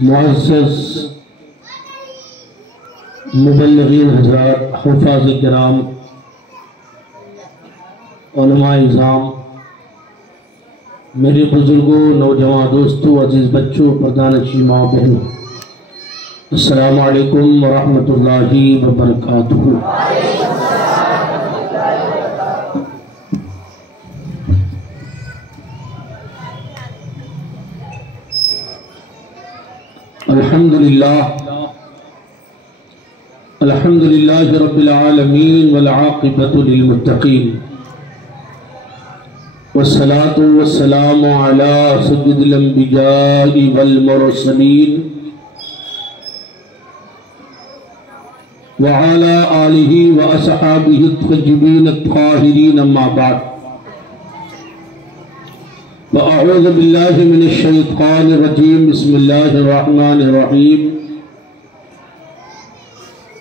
मुअज़्ज़ज़ मुबल्लिगीन हज़रात, हुफ़ाज़ किराम, उलमा इज़ाम, मेरे बुजुर्गों, नौजवान दोस्तों, अजीज़ बच्चों, प्रधानशी माँ बहनों, अस्सलामु अलैकुम व रहमतुल्लाहि व बरकातुहू। अल्हम्दुलिल्लाह रब्बिल आलमीन वल आक़िबतु लिल मुत्तक़ीन वस्सलातु वस्सलामु अला सय्यिदिल अंबिया'i वल मुरसलीन व अला आलिहि व अस्हाबिहि अत-तय्यिबीन अत-ताहिरीन, अम्मा बअद। अऊज़ु बिल्लाहि मिनश शैतानिर रजीम, बिस्मिल्लाहिर रहमानिर रहीम।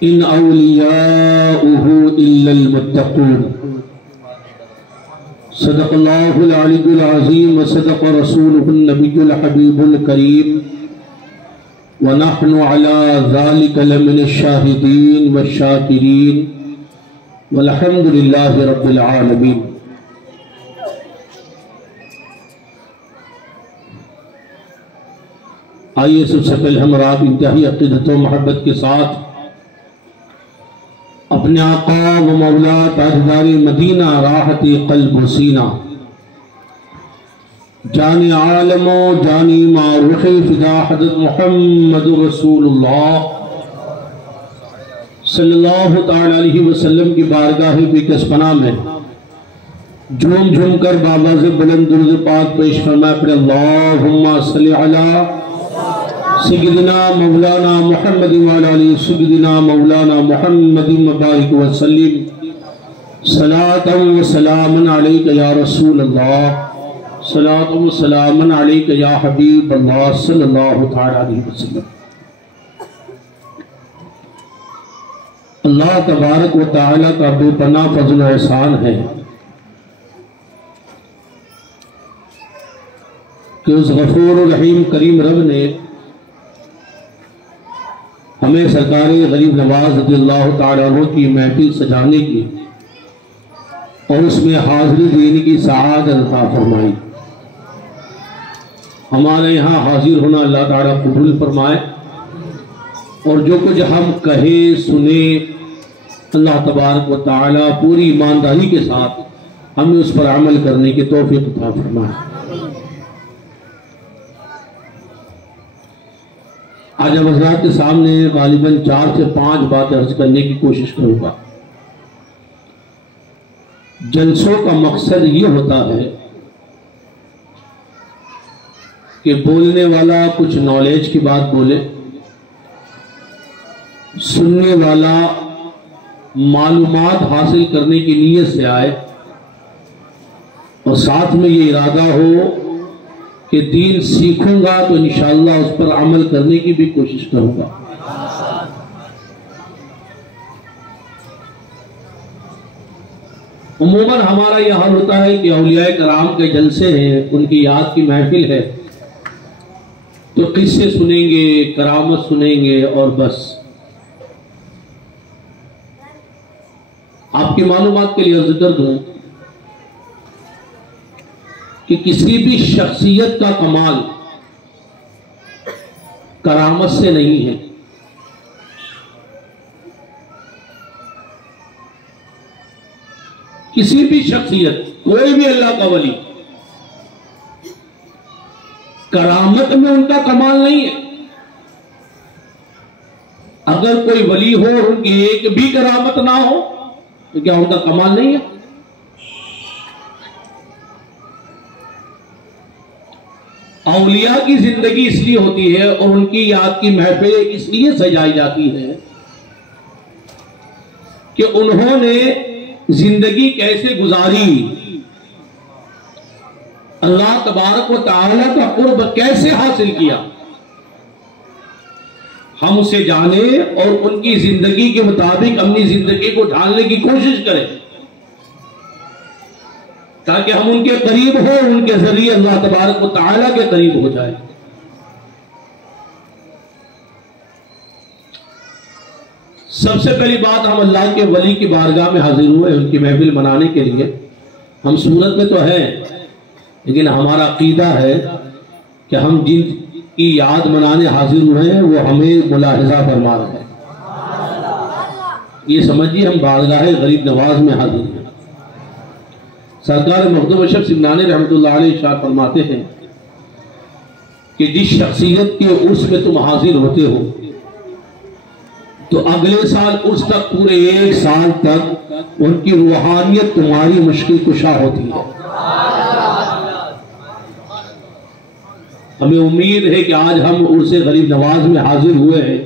इन औलियाउहु इल्लल मुत्तक़ून। सदक़ल्लाहुल अलीयुल अज़ीम व सदक़ रसूलुहुन नबियुल हबीबुल करीम व नहनु अला ज़ालिका लमिनश शाहिदीन व शाकिरीन वल्हम्दुलिल्लाहि रब्बिल आलमीन। आइए सबसे पहले हम रात इंतहाई अक़ीदत व मोहब्बत के साथ अपने आका व मौला ताजदारी मदीना राहती क़ल्ब व सीना जानी आलमो जानी मारूफ़े फ़िदा हज़रत मुहम्मद रसूलुल्लाह सल्लल्लाहु तआला अलैहि वसल्लम की बारगाह बेकसपना में झूम झूम कर बाबा से बुलंद दुरूद पाक पेश फरमाए। फिर अल्लाहुम्मा सल्लि अला सय्यिदिना मौलाना मुहम्मद व अला आलि सय्यिदिना मौलाना मुहम्मद व बारिक व सल्लिम सलातन व सलामन अलैका या रसूल अल्लाह, सलातन व सलामन अलैका या हबीब अल्लाह सल्लल्लाहु तआला अलैहि वसल्लम। अल्लाह तबारक व तआला का बेपनाह फज़ल व एहसान है कि उस गफूर रहीम करीम रब ने हमें सरकारी गरीब नवाज रज़ियल्लाहु तआला अन्हु की महफिल सजाने की और उसमें हाज़िरी देने की सआदत अता फरमाई। हमारे यहाँ हाजिर होना अल्लाह ताला कबूल फरमाए और जो कुछ हम कहे सुने अल्लाह तबारक व तआला पूरी ईमानदारी के साथ हमें उस पर अमल करने की तौफीक अता फरमाए। आज हम हज़रात के सामने गालिबन 4 से 5 बातें अर्ज करने की कोशिश करूंगा। जलसों का मकसद ये होता है कि बोलने वाला कुछ नॉलेज की बात बोले, सुनने वाला मालूमात हासिल करने की नीयत से आए और साथ में ये इरादा हो कि दीन सीखूंगा तो इंशाअल्लाह उस पर अमल करने की भी कोशिश करूंगा। उमूमन हमारा यह हाल होता है कि औलिया कराम के जलसे हैं, उनकी याद की महफिल है तो किस्से सुनेंगे, करामत सुनेंगे और बस। आपकी मालूमात के लिए अर्ज कर दूं कि किसी भी शख्सियत का कमाल करामत से नहीं है। किसी भी शख्सियत, कोई भी अल्लाह का वली, करामत में उनका कमाल नहीं है। अगर कोई वली हो और उनकी एक भी करामत ना हो तो क्या उनका कमाल नहीं है? औलिया की जिंदगी इसलिए होती है और उनकी याद की महफिल इसलिए सजाई जाती है कि उन्होंने जिंदगी कैसे गुजारी, अल्लाह तबारक व तआला का कुर्ब कैसे हासिल किया, हम उसे जाने और उनकी जिंदगी के मुताबिक अपनी जिंदगी को ढालने की कोशिश करें। ताकि हम उनके करीब हो, उनके जरिए अल्लाह तबारक व तआला के करीब हो जाए। सबसे पहली बात, हम अल्लाह के वली की बारगाह में हाजिर हुए उनकी महफिल मनाने के लिए। हम सूरत में तो हैं, लेकिन हमारा अकीदा है कि हम जिनकी याद मनाने हाजिर हुए हैं वो हमें मुलाहिजा फरमा रहे हैं। ये समझिए हम बारगाह गरीब नवाज में हाजिर हैं। सरकार मखदूम अशरफ सिमनानी रहमतुल्लाह अलैह इरशाद फरमाते हैं कि जिस शख्सियत के उर्स में तुम हाजिर होते हो तो अगले साल उस तक पूरे 1 साल तक उनकी रूहानियत तुम्हारी मुश्किल कुशा होती है। हमें उम्मीद है कि आज हम उर्स गरीब नवाज में हाजिर हुए हैं,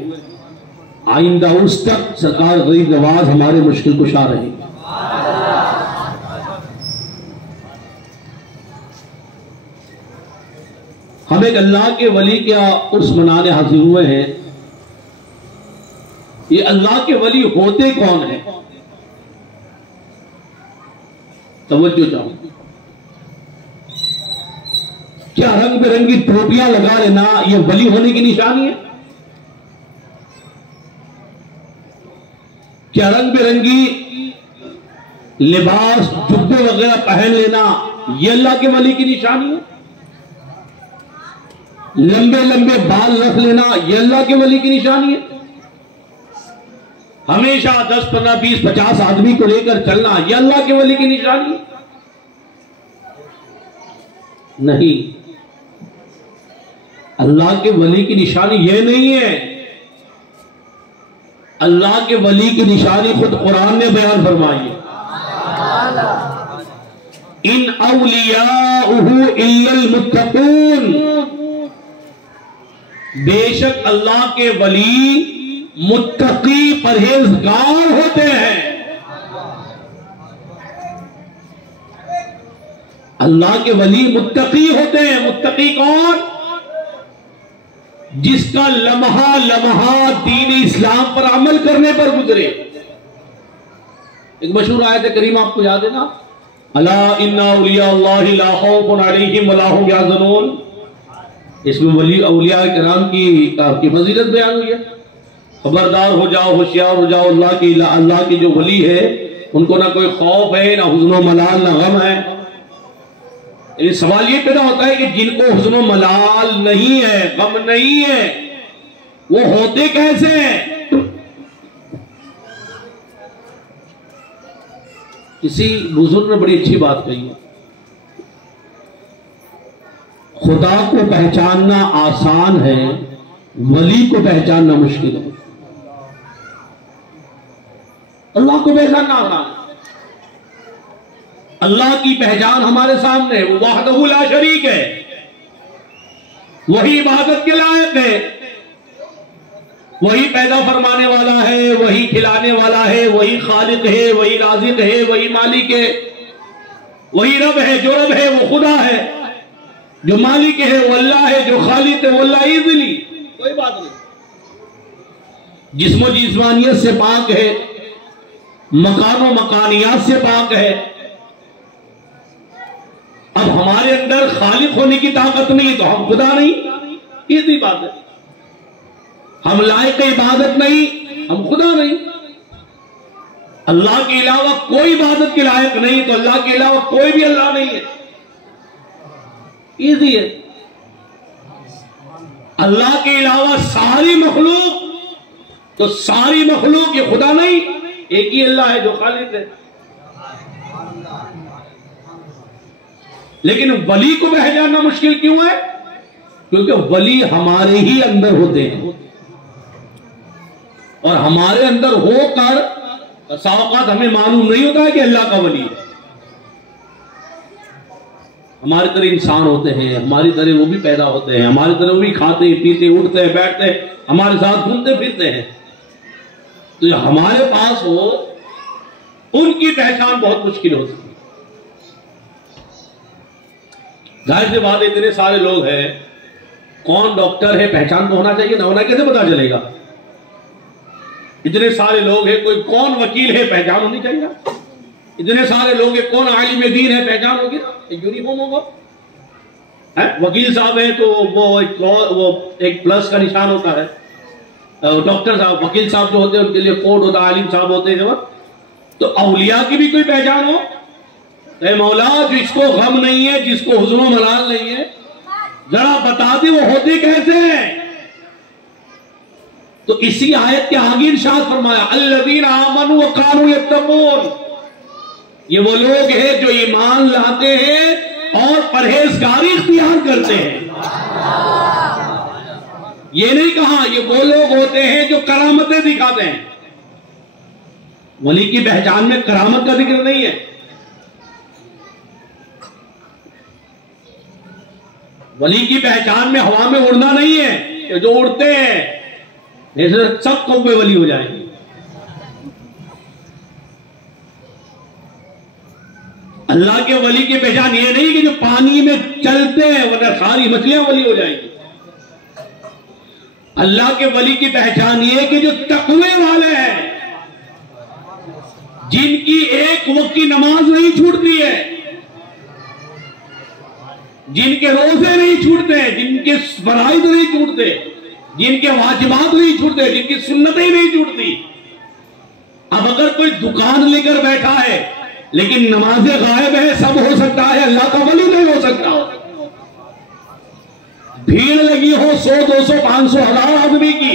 आइंदा उस तक सरकार गरीब नवाज हमारे मुश्किल कुशा रहेगी। हम एक अल्लाह के वली का उर्स मनाने हाजिर हुए हैं। ये अल्लाह के वली होते कौन है? तवज्जो चाहूं। क्या रंग बिरंगी टोपियां लगा लेना ये वली होने की निशानी है? क्या रंग बिरंगी लिबास जुब्बे वगैरह पहन लेना ये अल्लाह के वली की निशानी है? लंबे लंबे बाल रख लेना ये अल्लाह के वली की निशानी है? हमेशा 10, 15, 20, 50 आदमी को लेकर चलना ये अल्लाह के वली की निशानी है? नहीं, अल्लाह के वली की निशानी ये नहीं है। अल्लाह के वली की निशानी खुद कुरान ने बयान फरमाई है। इन औलियाउहु इल्लल मुत्तकून, बेशक अल्लाह के वली मुत्तकी परहेजगार होते हैं। अल्लाह के वली मुत्तकी होते हैं। मुत्तकी कौन? जिसका लम्हा लम्हा दीन इस्लाम पर अमल करने पर गुजरे। एक मशहूर आयत करीम आपको याद है ना, अला इन्ना औलिया अल्लाहि ला खौफुन अलैहिम वला हुम यहज़नून। इसमें वली औलिया किराम की फजीलत बयान हुई है। खबरदार हो जाओ, होशियार हो जाओ, अल्लाह की जो वली है उनको ना कोई खौफ है, ना हुज़्न मलाल, ना गम है। ये सवाल ये पैदा होता है कि जिनको हुज़्न मलाल नहीं है, गम नहीं है, वो होते कैसे हैं? किसी बुजुर्ग ने बड़ी अच्छी बात कही है, खुदा को पहचानना आसान है, वली को पहचानना मुश्किल है। अल्लाह को पहचानना आसान है। अल्लाह की पहचान हमारे सामने, वो वहदहू ला शरीक है, वही इबादत के लायक है, वही पैदा फरमाने वाला है, वही खिलाने वाला है, वही खालिक है, वही राज़िक है, वही मालिक है, वही रब है। जो रब है वो खुदा है, जो मालिक है वो अल्लाह है, जो खालिक है वो अल्लाह। इज़ली कोई बात नहीं। जिस्मो जिस्मानियत से पाक है, मकानो मकानियात से पाक है। अब हमारे अंदर खालिक होने की ताकत नहीं तो हम खुदा नहीं, इतनी बात है। हम लायक इबादत नहीं, हम खुदा नहीं। अल्लाह के अलावा कोई इबादत के लायक नहीं तो अल्लाह के अलावा कोई भी अल्लाह नहीं है। इजी है। अल्लाह के अलावा सारी मखलूक, तो सारी मखलूक ये खुदा नहीं, एक ही अल्लाह है जो खालिक है। लेकिन वली को पहचानना मुश्किल क्यों है? क्योंकि वली हमारे ही अंदर होते हैं और हमारे अंदर होकर सावकात हमें मालूम नहीं होता है कि अल्लाह का वली है। हमारी तरह इंसान होते हैं, हमारी तरह वो भी पैदा होते हैं, हमारी तरह वो भी खाते पीते उठते हैं बैठते हैं, हमारे साथ घूमते फिरते हैं। तो हमारे पास हो उनकी पहचान बहुत मुश्किल होती है। जाहिर सी बात, इतने सारे लोग हैं, कौन डॉक्टर है पहचान तो होना चाहिए ना, होना कैसे पता चलेगा? इतने सारे लोग हैं, कोई कौन वकील है पहचान होनी चाहिए। इतने सारे लोग हैं, कौन आलिम दीन है पहचान होगी ना, एक यूनिफॉर्म होगा। वकील साहब है तो वो एक प्लस का निशान होता है। डॉक्टर साहब, वकील साहब जो होते हैं उनके लिए कोड होता है, आलिम साहब होते हैं। तो औलिया की भी कोई पहचान हो? ए मौला, जिसको गम नहीं है, जिसको हुज़्न व मलाल नहीं है, जरा बता दे वो होते कैसे हैं। तो इसी आयत के आगे इरशाद फरमाया, अल्लज़ीना आमनू व कानू यत्तक़ून, ये वो लोग हैं जो ईमान लाते हैं और परहेजगारी इख्तियार करते हैं। ये नहीं कहा ये वो लोग होते हैं जो करामतें दिखाते हैं। वली की पहचान में करामत का जिक्र नहीं है। वली की पहचान में हवा में उड़ना नहीं है कि जो उड़ते हैं जैसे सब कौवे वली हो जाएंगे। अल्लाह के वली की पहचान ये नहीं कि जो पानी में चलते हैं वरना सारी मछलियां वली हो जाएंगी। अल्लाह के वली की पहचान ये कि जो तकवे वाले हैं, जिनकी एक वक्त की नमाज नहीं छूटती है, जिनके रोजे नहीं छूटते, जिनके फराइज नहीं छूटते, जिनके वाजिबात नहीं छूटते, जिनकी सुन्नतें नहीं छूटती। अब अगर कोई दुकान लेकर बैठा है लेकिन नमाजें गायब है, सब हो सकता है, अल्लाह का वली नहीं हो सकता। भीड़ लगी हो 100, 200, 500, 1000 आदमी की,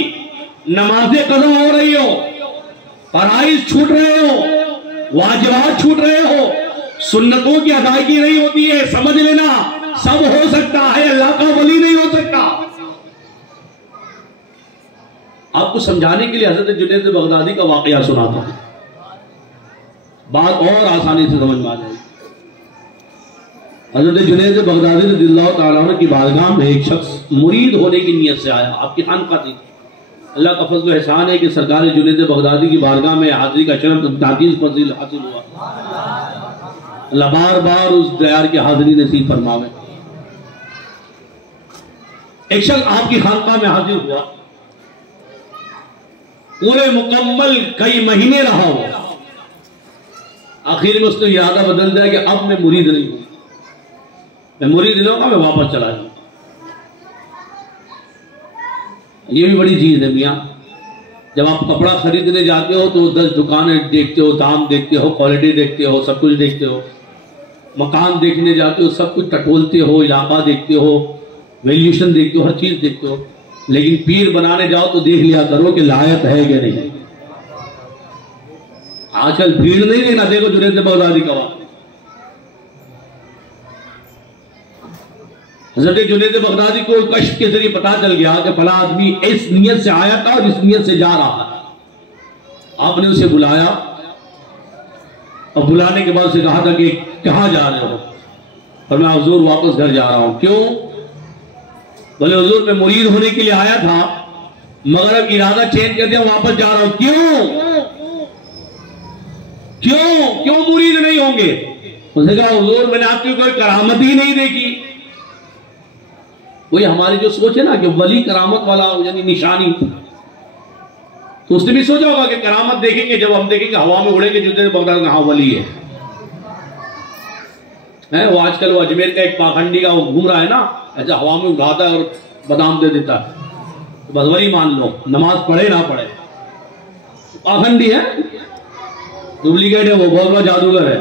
नमाजें कज़ा हो रही हो, फराइज छूट रहे हो, वाजिबात छूट रहे हो, सुन्नतों की अदायगी नहीं होती है, समझ लेना सब हो सकता है, अल्लाह का वली नहीं हो सकता। आपको समझाने के लिए हजरत जुनैद बगदादी का वाकया सुनाता हूं, बात और आसानी से समझ में आ जाएगी। हजरत जुनैद बगदादी रज़ियल्लाहु ताला अन्हु की बारगाह में एक शख्स मुरीद होने की नीयत से आया। आपकी खानका थी। अल्लाह का फजल एहसान है कि सरकार जुनैद बगदादी की बारगाह में हाजिरी का शरफ ताकीज़ फजील हासिल हुआ। अल्लाह बार बार उस दयार की हाजिरी नसीब फरमावे। एक शख्स आपकी खानका में हाजिर हुआ, पूरे मुकम्मल कई महीने रहा हो, आखिर में उसने इरादा बदल दिया कि अब मैं मुरीद नहीं हूं, मैं मुरीद नहीं होगा, मैं वापस चला जाऊं। ये भी बड़ी चीज है मियाँ। जब आप कपड़ा खरीदने जाते हो तो 10 दुकानें देखते हो, दाम देखते हो, क्वालिटी देखते हो, सब कुछ देखते हो। मकान देखने जाते हो, सब कुछ टटोलते हो, इलाका देखते हो, वैल्यूएशन देखते हो, हर चीज देखते हो। लेकिन पीर बनाने जाओ तो देख लिया करो कि लायक है कि नहीं। आजकल भीड़ नहीं देना, देखो जुनैद बगदादी का वाक़या। हज़रत जुनैद बगदादी को कश्फ के जरिए पता चल गया कि फला आदमी इस नियत से आया था और इस नियत से जा रहा था। आपने उसे बुलाया और बुलाने के बाद उसे कहा था कि कहाँ जा रहे हो? और मैं हुजूर वापस घर जा रहा हूं। क्यों? बोले हुजूर मैं मुरीद होने के लिए आया था मगर अब इरादा चेंज कर दिया, वापस जा रहा हूं। क्यों क्यों क्यों मुरीद नहीं होंगे? उसने कहा हुजूर मैंने आपकी कोई करामत ही नहीं देखी। वही हमारी जो सोच है ना कि वली करामत वाला यानी निशानी, तो उसने भी सोचा होगा कि करामत देखेंगे, जब हम देखेंगे हवा में उड़ेंगे जुनैद बगदादी हाँ वली है। वो आजकल वो अजमेर का एक पाखंडी का वो घूम रहा है ना, ऐसा हवा में उड़ाता है और बादाम दे देता है, तो बस वही मान लो, नमाज पढ़े ना पढ़े पाखंडी है, डुप्लीकेट है, वो बहुत बड़ा जादूगर है।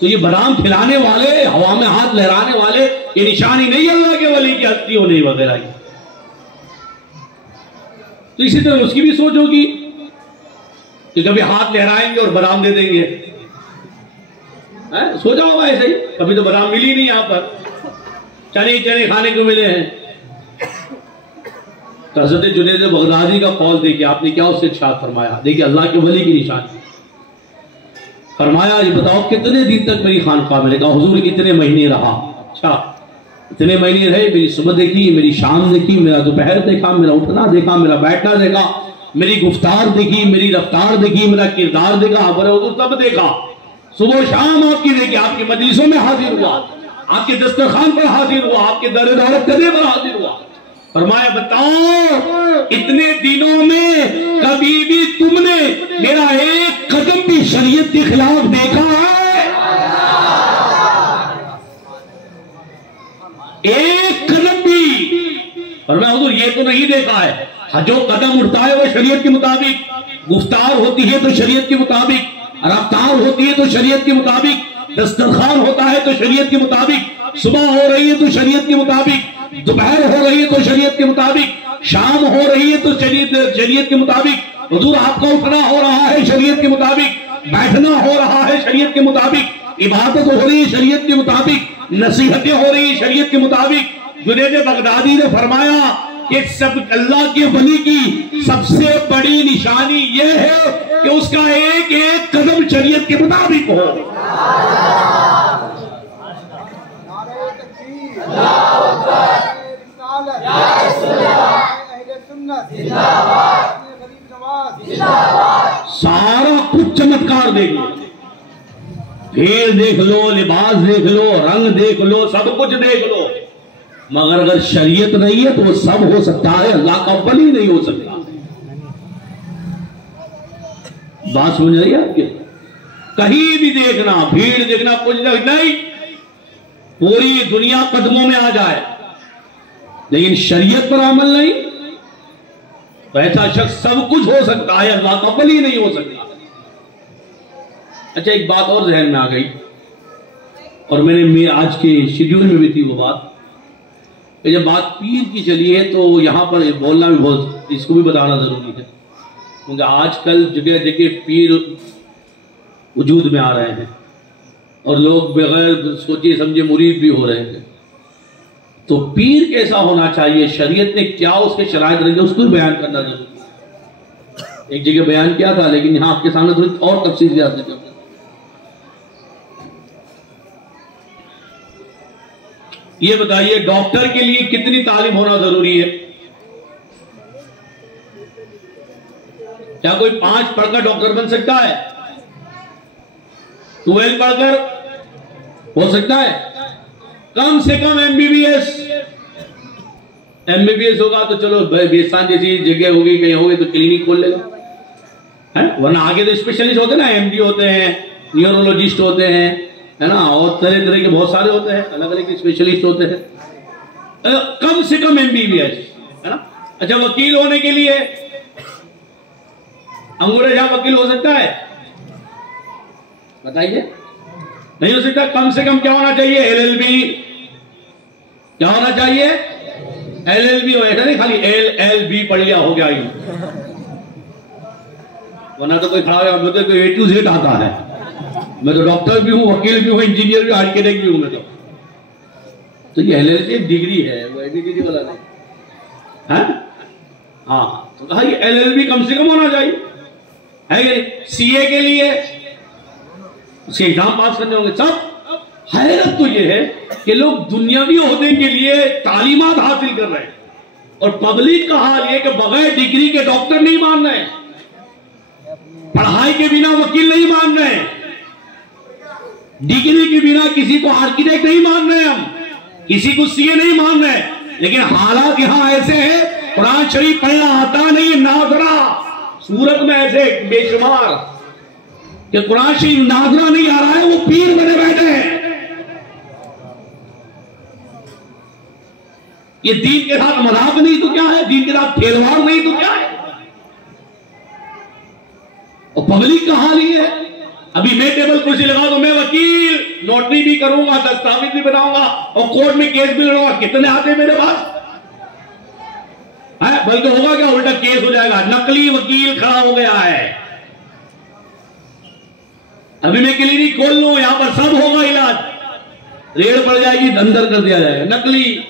तो ये बादाम खिलाने वाले, हवा में हाथ लहराने वाले, ये निशानी नहीं अल्लाह के वली की हस्ती होने वगैरह की। तो इसी तरह उसकी भी सोच होगी कि कभी हाथ लहराएंगे और बादाम दे देंगे। सोचा होगा ऐसे ही, कभी तो बादाम मिली नहीं यहां पर, चने चने खाने को मिले हैं। तो हज़रत जुनैद बगदादी का कौल देखिए, आपने क्या उससे इरशाद फरमाया। देखिए अल्लाह के वली की निशानी फरमाया, ये बताओ कितने दिन तक मेरी खानकाह में? कहा हुजूर इतने महीने रहा। अच्छा इतने महीने रहे, मेरी सुबह देखी, मेरी शाम देखी, मेरा दोपहर देखा, मेरा उठना देखा, मेरा बैठना देखा, मेरी गुफ्तार देखी, मेरी रफ्तार देखी, मेरा किरदार देखा, बड़े हुजूर सब देखा, सुबह शाम आपकी देखी, आपकी मजलिसों में हाजिर हुआ, आपके दस्तरखान पर हाजिर हुआ, आपके दर दौलत कदे पर हाजिर हुआ, फरमाया बताओ इतने दिनों में कभी भी तुमने मेरा एक कदम भी शरीयत के खिलाफ देखा है? एक कदम भी? फरमाया हुजूर ये तो नहीं देखा है। जो कदम उठता है वो शरीयत के मुताबिक, गुफ्तार होती है तो शरीयत के मुताबिक, रफ्तार होती है तो शरीयत के मुताबिक, दस्तरखान होता है तो शरीयत के मुताबिक, सुबह हो रही है तो शरीयत के मुताबिक, दोपहर हो रही है तो शरीयत के मुताबिक, शाम हो रही है तो शरीयत के मुताबिक, हुजूर आपका उठना हो रहा है शरीयत के मुताबिक, बैठना हो रहा है शरीयत के मुताबिक, इबादत हो रही है शरीयत के मुताबिक, नसीहतें हो रही है शरीयत के मुताबिक। जुनैद बगदादी ने फरमाया कि सब अल्लाह के वली की सबसे बड़ी निशानी यह है कि उसका एक एक कदम शरीयत के मुताबिक हो। सारा कुछ चमत्कार देख लो, भेड़ देख लो, लिबास देख लो, रंग देख लो, सब कुछ देख लो, मगर अगर शरीयत नहीं है तो वो सब हो सकता है, अल्लाह का वली नहीं हो सकता। बात समझ रही है आपके? कहीं भी देखना, भीड़ देखना, कुछ नहीं, पूरी दुनिया कदमों में आ जाए लेकिन शरीयत पर अमल नहीं तो ऐसा शख्स सब कुछ हो सकता है, अल्लाह का वली नहीं हो सकता। अच्छा, एक बात और जहन में आ गई और मैंने आज के शेड्यूल में भी थी वो बात, जब बात पीर की चली है तो यहां पर बोलना भी बहुत, इसको भी बताना जरूरी है क्योंकि आजकल जगह जगह पीर वजूद में आ रहे हैं और लोग बगैर सोचे समझे मुरीद भी हो रहे हैं। तो पीर कैसा होना चाहिए, शरीयत ने क्या उसके शराइत रखे, उसको भी बयान करना जरूरी है। एक जगह बयान किया था लेकिन यहां आपके सामने थोड़ी और तफसील ज्यादा करते हैं। ये बताइए डॉक्टर के लिए कितनी तालीम होना जरूरी है? क्या कोई 5 पढ़कर डॉक्टर बन सकता है? 12 पढ़कर हो सकता है? कम से कम एमबीबीएस होगा तो चलो बेस्तान जैसी जगह होगी, कहीं होगी तो क्लिनिक खोल लेगा, है? वरना आगे तो स्पेशलिस्ट होते हैं ना, एमडी होते हैं, न्यूरोलॉजिस्ट होते हैं, है ना, और तरह तरह के बहुत सारे होते हैं, अलग अलग स्पेशलिस्ट होते हैं। कम से कम एमबीबीएस, है ना। अच्छा, वकील होने के लिए अंगूठे छाप वकील हो सकता है? बताइए, नहीं हो सकता। कम से कम क्या होना चाहिए? एलएलबी। क्या होना चाहिए? एलएलबी हो, ऐसा नहीं खाली एलएलबी पढ़ लिया हो गया ही, वरना तो कोई खड़ा हो मुझे तो A to Z आता है। मैं तो डॉक्टर भी हूं, वकील भी हूं, इंजीनियर भी, आर्किटेक्ट भी हूं मैं तो ये एलएलबी एक डिग्री है, वो एबीडीडी वाला नहीं है। हाँ, तो कहा ये एलएलबी कम से कम होना चाहिए, है कि सीए के लिए उसके एग्जाम पास करने होंगे सब। हैरत तो ये है कि लोग दुनियावी होने के लिए तालीमात हासिल कर रहे हैं और पब्लिक का हाल ये कि बगैर डिग्री के डॉक्टर नहीं मान रहे, पढ़ाई के बिना वकील नहीं मान रहे, डिग्री के बिना किसी को आर्किटेक्ट नहीं मान रहे, हम किसी को सीए नहीं मान रहे। लेकिन हालात यहां ऐसे हैं, कुरान शरीफ पढ़ना आता नहीं, नाजरा सूरत में ऐसे बेशुमार कि कुरान शरीफ नाजरा नहीं आ रहा है, वो पीर बने बैठे हैं। ये दीन के साथ मजाक नहीं तो क्या है, दीन के साथ खेलवाड़ नहीं तो क्या है। और पब्लिक का हाल ये है, अभी मैं टेबल कुर्सी लगा दो, मैं वकील, नोटरी भी करूंगा, दस्तावेज भी बनाऊंगा और कोर्ट में केस भी लड़ूंगा, कितने आते मेरे पास है? बल्कि होगा क्या, उल्टा केस हो जाएगा, नकली वकील खड़ा हो गया है। अभी मैं क्लिनिक खोल लूं, यहां पर सब होगा इलाज, रेड पड़ जाएगी, अंदर कर दिया जाएगा, नकली,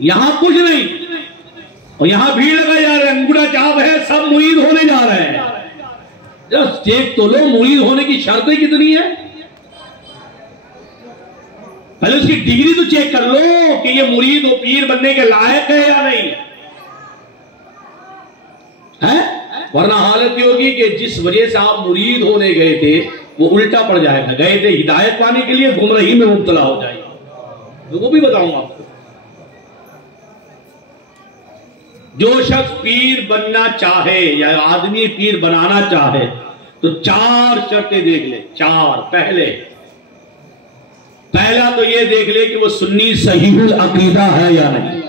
यहां कुछ नहीं। और यहां भीड़ लगाई जा रहे हैं, अंगूठा छाप है, सब मुरीद होने जा रहे हैं। जस्ट चेक तो लो, मुरीद होने की शर्तें कितनी है, पहले उसकी डिग्री तो चेक कर लो कि ये मुरीद और पीर बनने के लायक है या नहीं है। वरना हालत ये होगी कि जिस वजह से आप मुरीद होने गए थे वो उल्टा पड़ जाएगा। गए थे हिदायत पाने के लिए, गुमराही में मुब्तला हो जाएगा, तो वो भी बताऊंगा आपको। जो शख्स पीर बनना चाहे या आदमी पीर बनाना चाहे तो 4 शर्तें देख ले। 4। पहला तो ये देख ले कि वो सुन्नी सहीहुल अकीदा है या नहीं,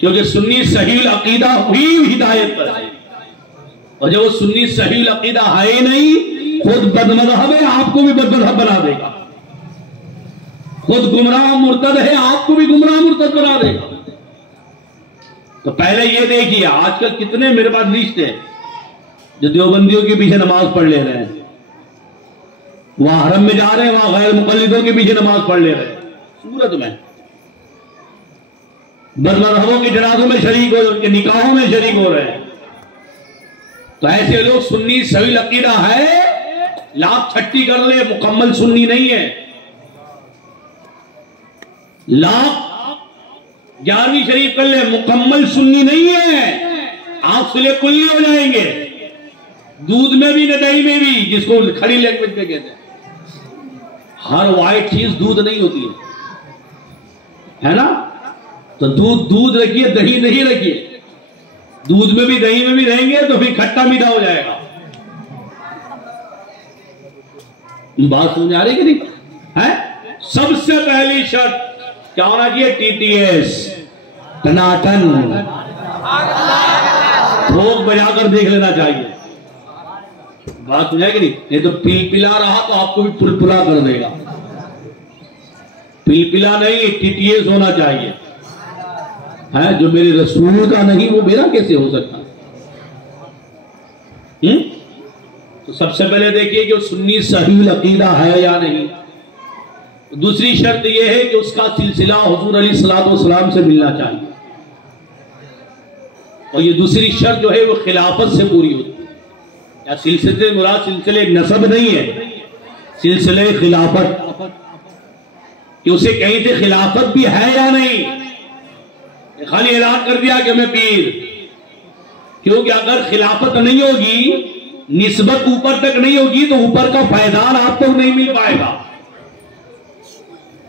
क्योंकि सुन्नी सहीहुल अकीदा हुई हिदायत पर है, और जब वो सुन्नी सहीहुल अकीदा है ही नहीं, खुद बदमज़हब है, आपको भी बदमज़हब बना देगा। खुद गुमराह मुर्तद है, आपको भी गुमराह मुर्तद बना देगा। तो पहले ये देखिए, आजकल कितने मेरे पास लिस्ट है जो देवबंदियों के पीछे नमाज पढ़ ले रहे हैं, वहां हरम में जा रहे हैं, वहां गैर मुक़ल्लिदों के पीछे नमाज पढ़ ले रहे हैं, सूरत में बदमज़हबों के जनाजों में शरीक हो, उनके निकाहों में शरीक हो रहे हैं। तो ऐसे लोग सुन्नी सही अकीदा है, लाभ छट्टी कर ले, मुकम्मल सुन्नी नहीं है। लाभ 11वीं शरीफ कर ले, मुकम्मल सुन्नी नहीं है। आप सुले कुल्ली हो जाएंगे, दूध में भी न दही में भी, जिसको खड़ी लैंग्वेज में कहते हैं। हर वाइट चीज दूध नहीं होती है ना, तो दूध रखिए, दही नहीं रखिए। दूध में भी दही में भी रहेंगे तो फिर खट्टा मीठा हो जाएगा। बात समझ आ रही कि नहीं है? सबसे पहली शर्त क्या होना चाहिए? टीटीएस, टनाटन, ठोक बजाकर देख लेना चाहिए। बात समझा कि नहीं? नहीं तो पिलपिला रहा तो आपको भी पुलपुला कर देगा। पिलपिला नहीं, टीटीएस होना चाहिए है। जो मेरे रसूल का नहीं वो मेरा कैसे हो सकता? तो सबसे पहले देखिए कि सुन्नी सही अकीदा है या नहीं। दूसरी शर्त यह है कि उसका सिलसिला हुजूर अलैहिस्सलातु वस्सलाम से मिलना चाहिए, और ये दूसरी शर्त जो है वो खिलाफत से पूरी होती है। या सिलसिले मुराद सिलसिले नसब नहीं है, सिलसिले खिलाफत, कि उसे कहीं से खिलाफत भी है या नहीं। खाली ऐलान कर दिया कि मैं पीर, क्योंकि अगर खिलाफत नहीं होगी, निस्बत ऊपर तक नहीं होगी, तो ऊपर का फैजान आप तक नहीं मिल पाएगा।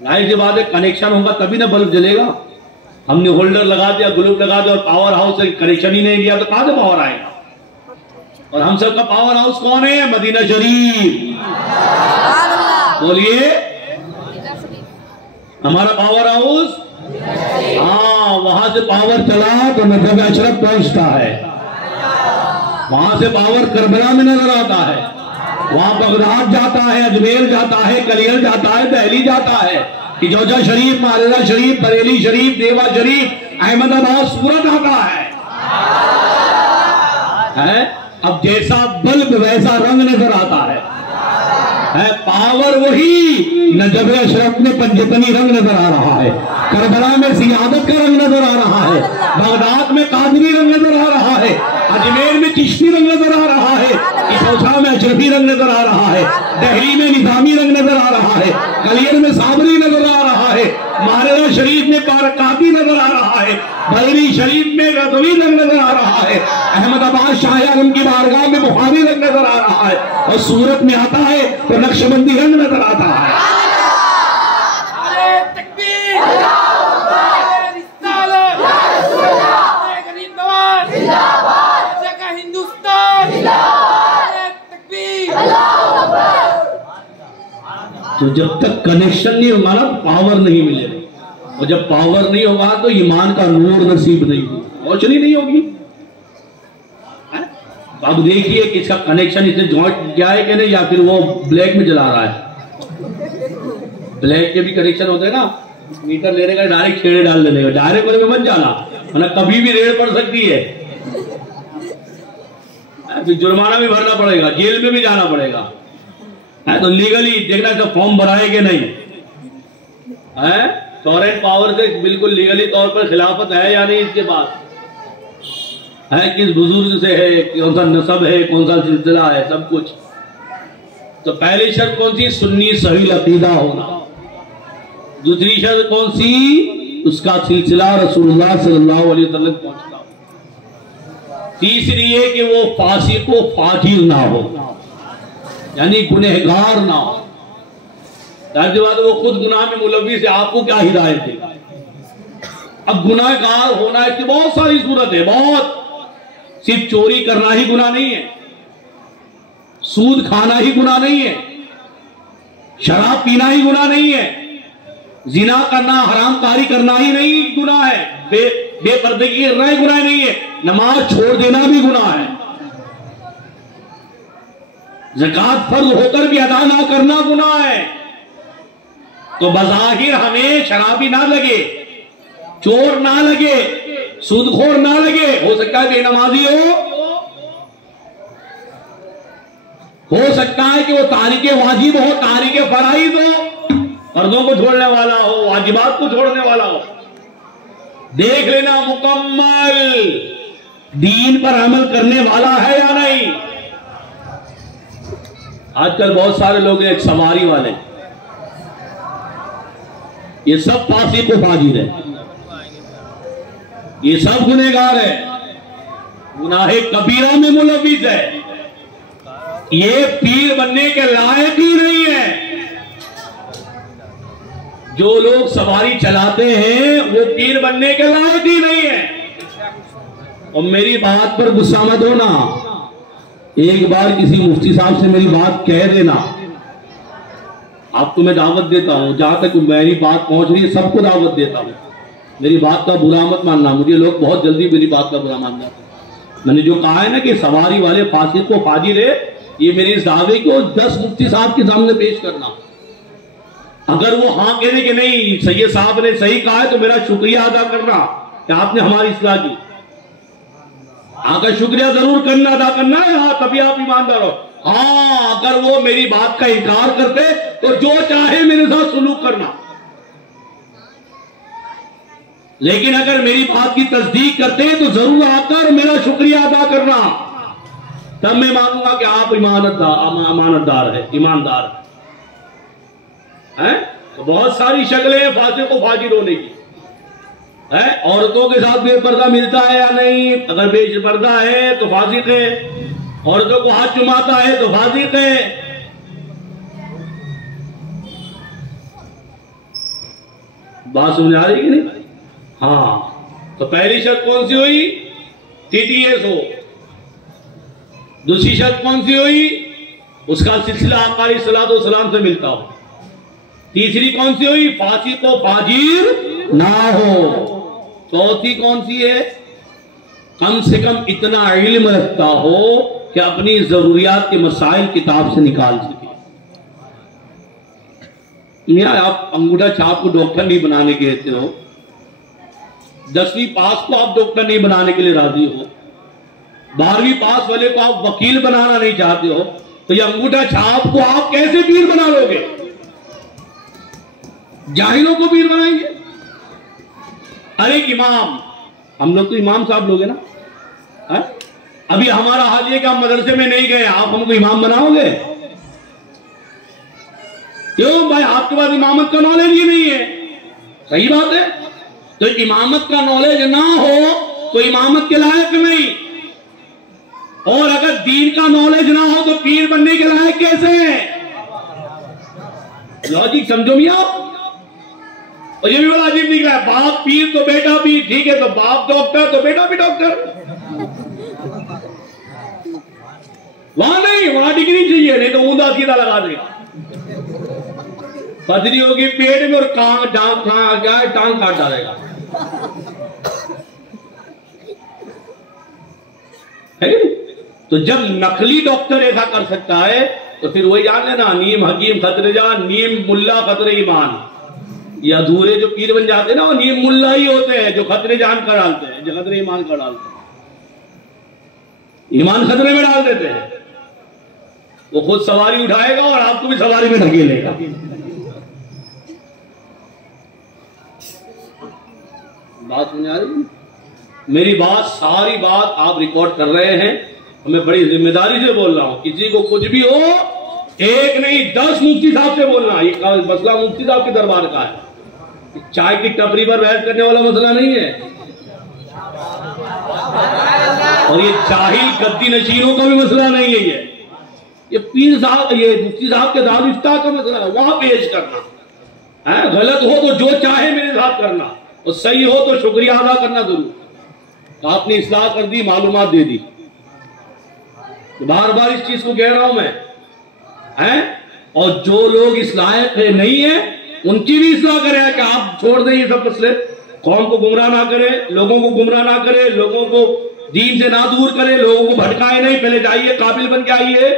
जाहिर सी बात है, कनेक्शन होगा तभी ना बल्ब जलेगा। हमने होल्डर लगा दिया, ग्लूब लगा दिया और पावर हाउस से कनेक्शन ही नहीं दिया तो कहां से पावर आएगा? और हम सबका पावर हाउस कौन है? मदीना शरीफ। बोलिए, हमारा पावर हाउस, हाँ, वहां से पावर चला तो नजब अशरफ पहुंचता है, वहां से पावर करबला में नजर आता है, वहां बगदाद जाता है, अजमेर जाता है, कलियर जाता है, दिल्ली जाता है, कि जोजा शरीफ, मालेरा शरीफ, बरेली शरीफ, देवा शरीफ, अहमदाबाद, सूरत आता है? अब जैसा बल्ब वैसा रंग नजर आता है। पावर वही, नजब अशरफ में पंजतनी रंग नजर आ रहा है, करबला में सियादत का रंग नजर आ रहा है, बगदाद में कादरी रंग नजर आ रहा है, अजमेर में चिश्ती रंग नजर आ रहा है, इसौसा में अशरफी रंग नजर आ रहा है, दिल्ली में निजामी रंग नजर आ रहा है, कलियर में साबरी नजर आ रहा है, मारेरा शरीफ में बारकाती नजर आ रहा है, बरेली शरीफ में रज़वी रंग नजर आ रहा है, अहमदाबाद शाह आलम की बारगाह में बुखारी रंग नजर आ रहा है, और सूरत में आता है तो नक्शबंदी रंग नजर आता है। तो जब तक कनेक्शन नहीं होगा ना, पावर नहीं मिलेगा, और जब पावर नहीं होगा तो ईमान का नूर नसीब नहीं होगा, रोशनी नहीं होगी। अब देखिए कि इसका कनेक्शन इससे जॉइंट किया है कि नहीं, या फिर वो ब्लैक में जला रहा है। ब्लैक के भी कनेक्शन होते हैं ना, मीटर लेने का डायरेक्ट खेड़े डाल देने का, डायरेक्ट वाले में मत जाना, वरना कभी भी रेड पड़ सकती है, फिर जुर्माना भी भरना पड़ेगा, जेल में भी जाना पड़ेगा। तो लीगली देखना तो फॉर्म भराए कि नहीं है, टॉरेंट पावर से बिल्कुल लीगली तौर पर खिलाफत है या नहीं, इसके बाद है, किस बुजुर्ग से है, कौन सा नसब है, कौन सा सिलसिला है, सब कुछ। तो पहली शर्त कौन सी? सुन्नी सही अकीदा होना। दूसरी शर्त कौन सी? उसका सिलसिला रसूलुल्लाह सल्लल्लाहु अलैहि वसल्लम पहुंचना। तीसरी है कि वो फासिक व फाजिर ना हो, यानी गुनहगार ना हो। वो खुद गुनाह में मुलव्विस है, आपको क्या हिदायत देगा? अब गुनाहगार होना इसकी बहुत सारी सूरत है, बहुत। सिर्फ चोरी करना ही गुनाह नहीं है, सूद खाना ही गुनाह नहीं है, शराब पीना ही गुनाह नहीं है, जिना करना, हरामकारी करना ही नहीं गुनाह है, बेपर्दगी करना ही गुनाह नहीं है, नमाज छोड़ देना भी गुनाह है, ज़कात फर्ज होकर भी अदा ना करना गुनाह है। तो बज़ाहिर हमें शराबी ना लगे, चोर ना लगे, सूदखोर ना लगे, हो सकता है बेनमाजी हो सकता है कि वो तारिके वाजिब हो, तारिके फराइज हो, फर्जों को छोड़ने वाला हो, वाजिबात को छोड़ने वाला हो। देख लेना मुकम्मल दीन पर अमल करने वाला है या नहीं। आजकल बहुत सारे लोग एक सवारी वाले, ये सब फांसी को फाजिर है, ये सब गुनहगार है, गुनाहे कबीरा में मुलविस है, ये पीर बनने के लायक ही नहीं है। जो लोग सवारी चलाते हैं वो पीर बनने के लायक ही नहीं है। और मेरी बात पर गुस्सा मत होना, एक बार किसी मुफ्ती साहब से मेरी बात कह देना, आपको मैं दावत देता हूं, जहां तक मेरी बात पहुंच रही है सबको दावत देता हूं, मेरी बात का बुरा मत मानना। मुझे लोग बहुत जल्दी मेरी बात का बुरा मान जाते हैं। मैंने जो कहा है ना कि सवारी वाले फासिक को फाजिर है, ये मेरे इस दावे को 10 मुफ्ती साहब के सामने पेश करना। अगर वो हाँ कहने के नहीं सैयद साहब ने सही कहा है तो मेरा शुक्रिया अदा करना कि आपने हमारी इस्लाह की। आपका शुक्रिया जरूर करना, अदा करना है, हाँ तभी आप ईमानदार हो। हाँ अगर वो मेरी बात का इनकार करते तो जो चाहे मेरे साथ सुलूक करना, लेकिन अगर मेरी बात की तस्दीक करते तो जरूर आकर मेरा शुक्रिया अदा करना, तब मैं मानूंगा कि आप अमानतदार है, ईमानदार है। तो बहुत सारी शक्लें हैं फासिक को फाजिर होने की है। औरतों के साथ बेपर्दा मिलता है या नहीं, अगर बेपर्दा है तो फासिक है, औरतों को हाथ चुमाता है तो फासिक है। बात समझ आ रही है कि नहीं? हाँ, तो पहली शर्त कौन सी हुई? TTS हो। दूसरी शर्त कौन सी हुई? उसका सिलसिला आका अलैहिस्सलातु वस्सलाम से मिलता हो। तीसरी कौन सी हुई? फासिक को फाजिर ना हो। चौथी कौन सी है? कम से कम इतना इल्म रखता हो कि अपनी जरूरियात के मसाइल किताब से निकाल सके। आप अंगूठा छाप को डॉक्टर नहीं बनाने के कहते हो, 10वीं पास को आप डॉक्टर नहीं बनाने के लिए राजी हो, 12वीं पास वाले को आप वकील बनाना नहीं चाहते हो, तो ये अंगूठा छाप को आप कैसे पीर बना लोगे? जाहिलों को पीर बनाएंगे? अरे इमाम, हम लोग तो इमाम साहब लोग हैं ना है? अभी हमारा हाल ये कि हम मदरसे में नहीं गए, आप हमको इमाम बनाओगे? क्यों भाई? आपके पास इमामत का नॉलेज ही नहीं है। सही बात है। तो इमामत का नॉलेज ना हो तो इमामत के लायक नहीं, और अगर दीन का नॉलेज ना हो तो पीर बनने के लायक कैसे है? लॉजिक समझो मियां। और ये भी बड़ा अजीब निकला है, बाप पीर तो बेटा भी ठीक है, तो बाप डॉक्टर तो बेटा भी डॉक्टर। वहां नहीं, वहां डिग्री चाहिए, नहीं तो ऊंधा सीधा लगा देगा। पथरी होगी पेट में और टांग काट डालेगा। है? तो जब नकली डॉक्टर ऐसा कर सकता है तो फिर वही जान लेना, नीम हकीम खतरे जान, नीम मुल्ला खतरे ईमान। ये अधूरे जो पीर बन जाते हैं ना, वो नीम मुल्ला ही होते हैं जो खतरे जान कर डालते हैं, जो खतरे ईमान कर डालते हैं, ईमान खतरे में डाल देते हैं। वो खुद सवारी उठाएगा और आपको भी सवारी में ढकेलेगा। बात समझ आ रही? मेरी बात, सारी बात आप रिकॉर्ड कर रहे हैं, मैं बड़ी जिम्मेदारी से बोल रहा हूं। किसी को कुछ भी हो, एक नहीं 10 मुफ्ती साहब से बोलना। ये मसला मुफ्ती साहब के दरबार का है, चाय की टपरी पर बहस करने वाला मसला नहीं है। और ये जाहिल गद्दी नशीनों का भी मसला नहीं है। ये पीर साहब, ये मुफ्ती साहब के दारुफ्ता का मसला है, वहां पेश करना है। गलत हो तो जो चाहे मेरे साथ करना, और सही हो तो शुक्रिया अदा करना जरूर। तो आपने इस्लाह कर दी, मालूमात दे दी। तो बार बार इस चीज को कह रहा हूं मैं, हैं? और जो लोग इस लायक नहीं है उनकी भी इस्लाह करें कि आप छोड़ दें ये सब मसले, कौम को गुमराह ना करे, लोगों को गुमराह ना करे, लोगों को दीन से ना दूर करे, लोगों को भटकाए नहीं। पहले जाइए, काबिल बन के आइए।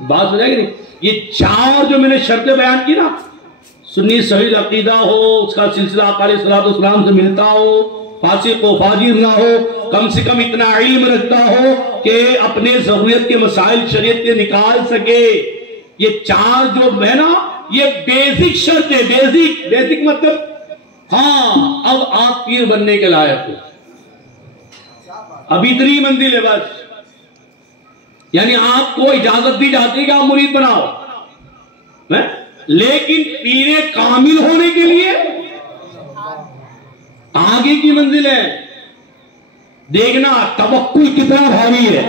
बात हो जाएगी नहीं। ये चार जो मैंने शर्तें बयान की ना, सुन्नी सही अकीदा हो, उसका सिलसिला अकाल-ए-सलात-व-सलाम से मिलता हो, फासिक हो, फाजिर ना हो, कम से कम इतना इल्म रखता हो कि अपने जरूरत के मसाइल शरीयत के निकाल सके। ये चार जो है ना, ये बेसिक शर्त है। बेसिक मतलब हाँ, अब आप पीर बनने के लायक हो, अब इतनी मंजिल है बस। यानी आपको इजाजत दी जाती है कि आप मुरीद बनाओ, लेकिन पीरे कामिल होने के लिए आगे की मंजिल है। देखना तवक्कुल कितना भारी है,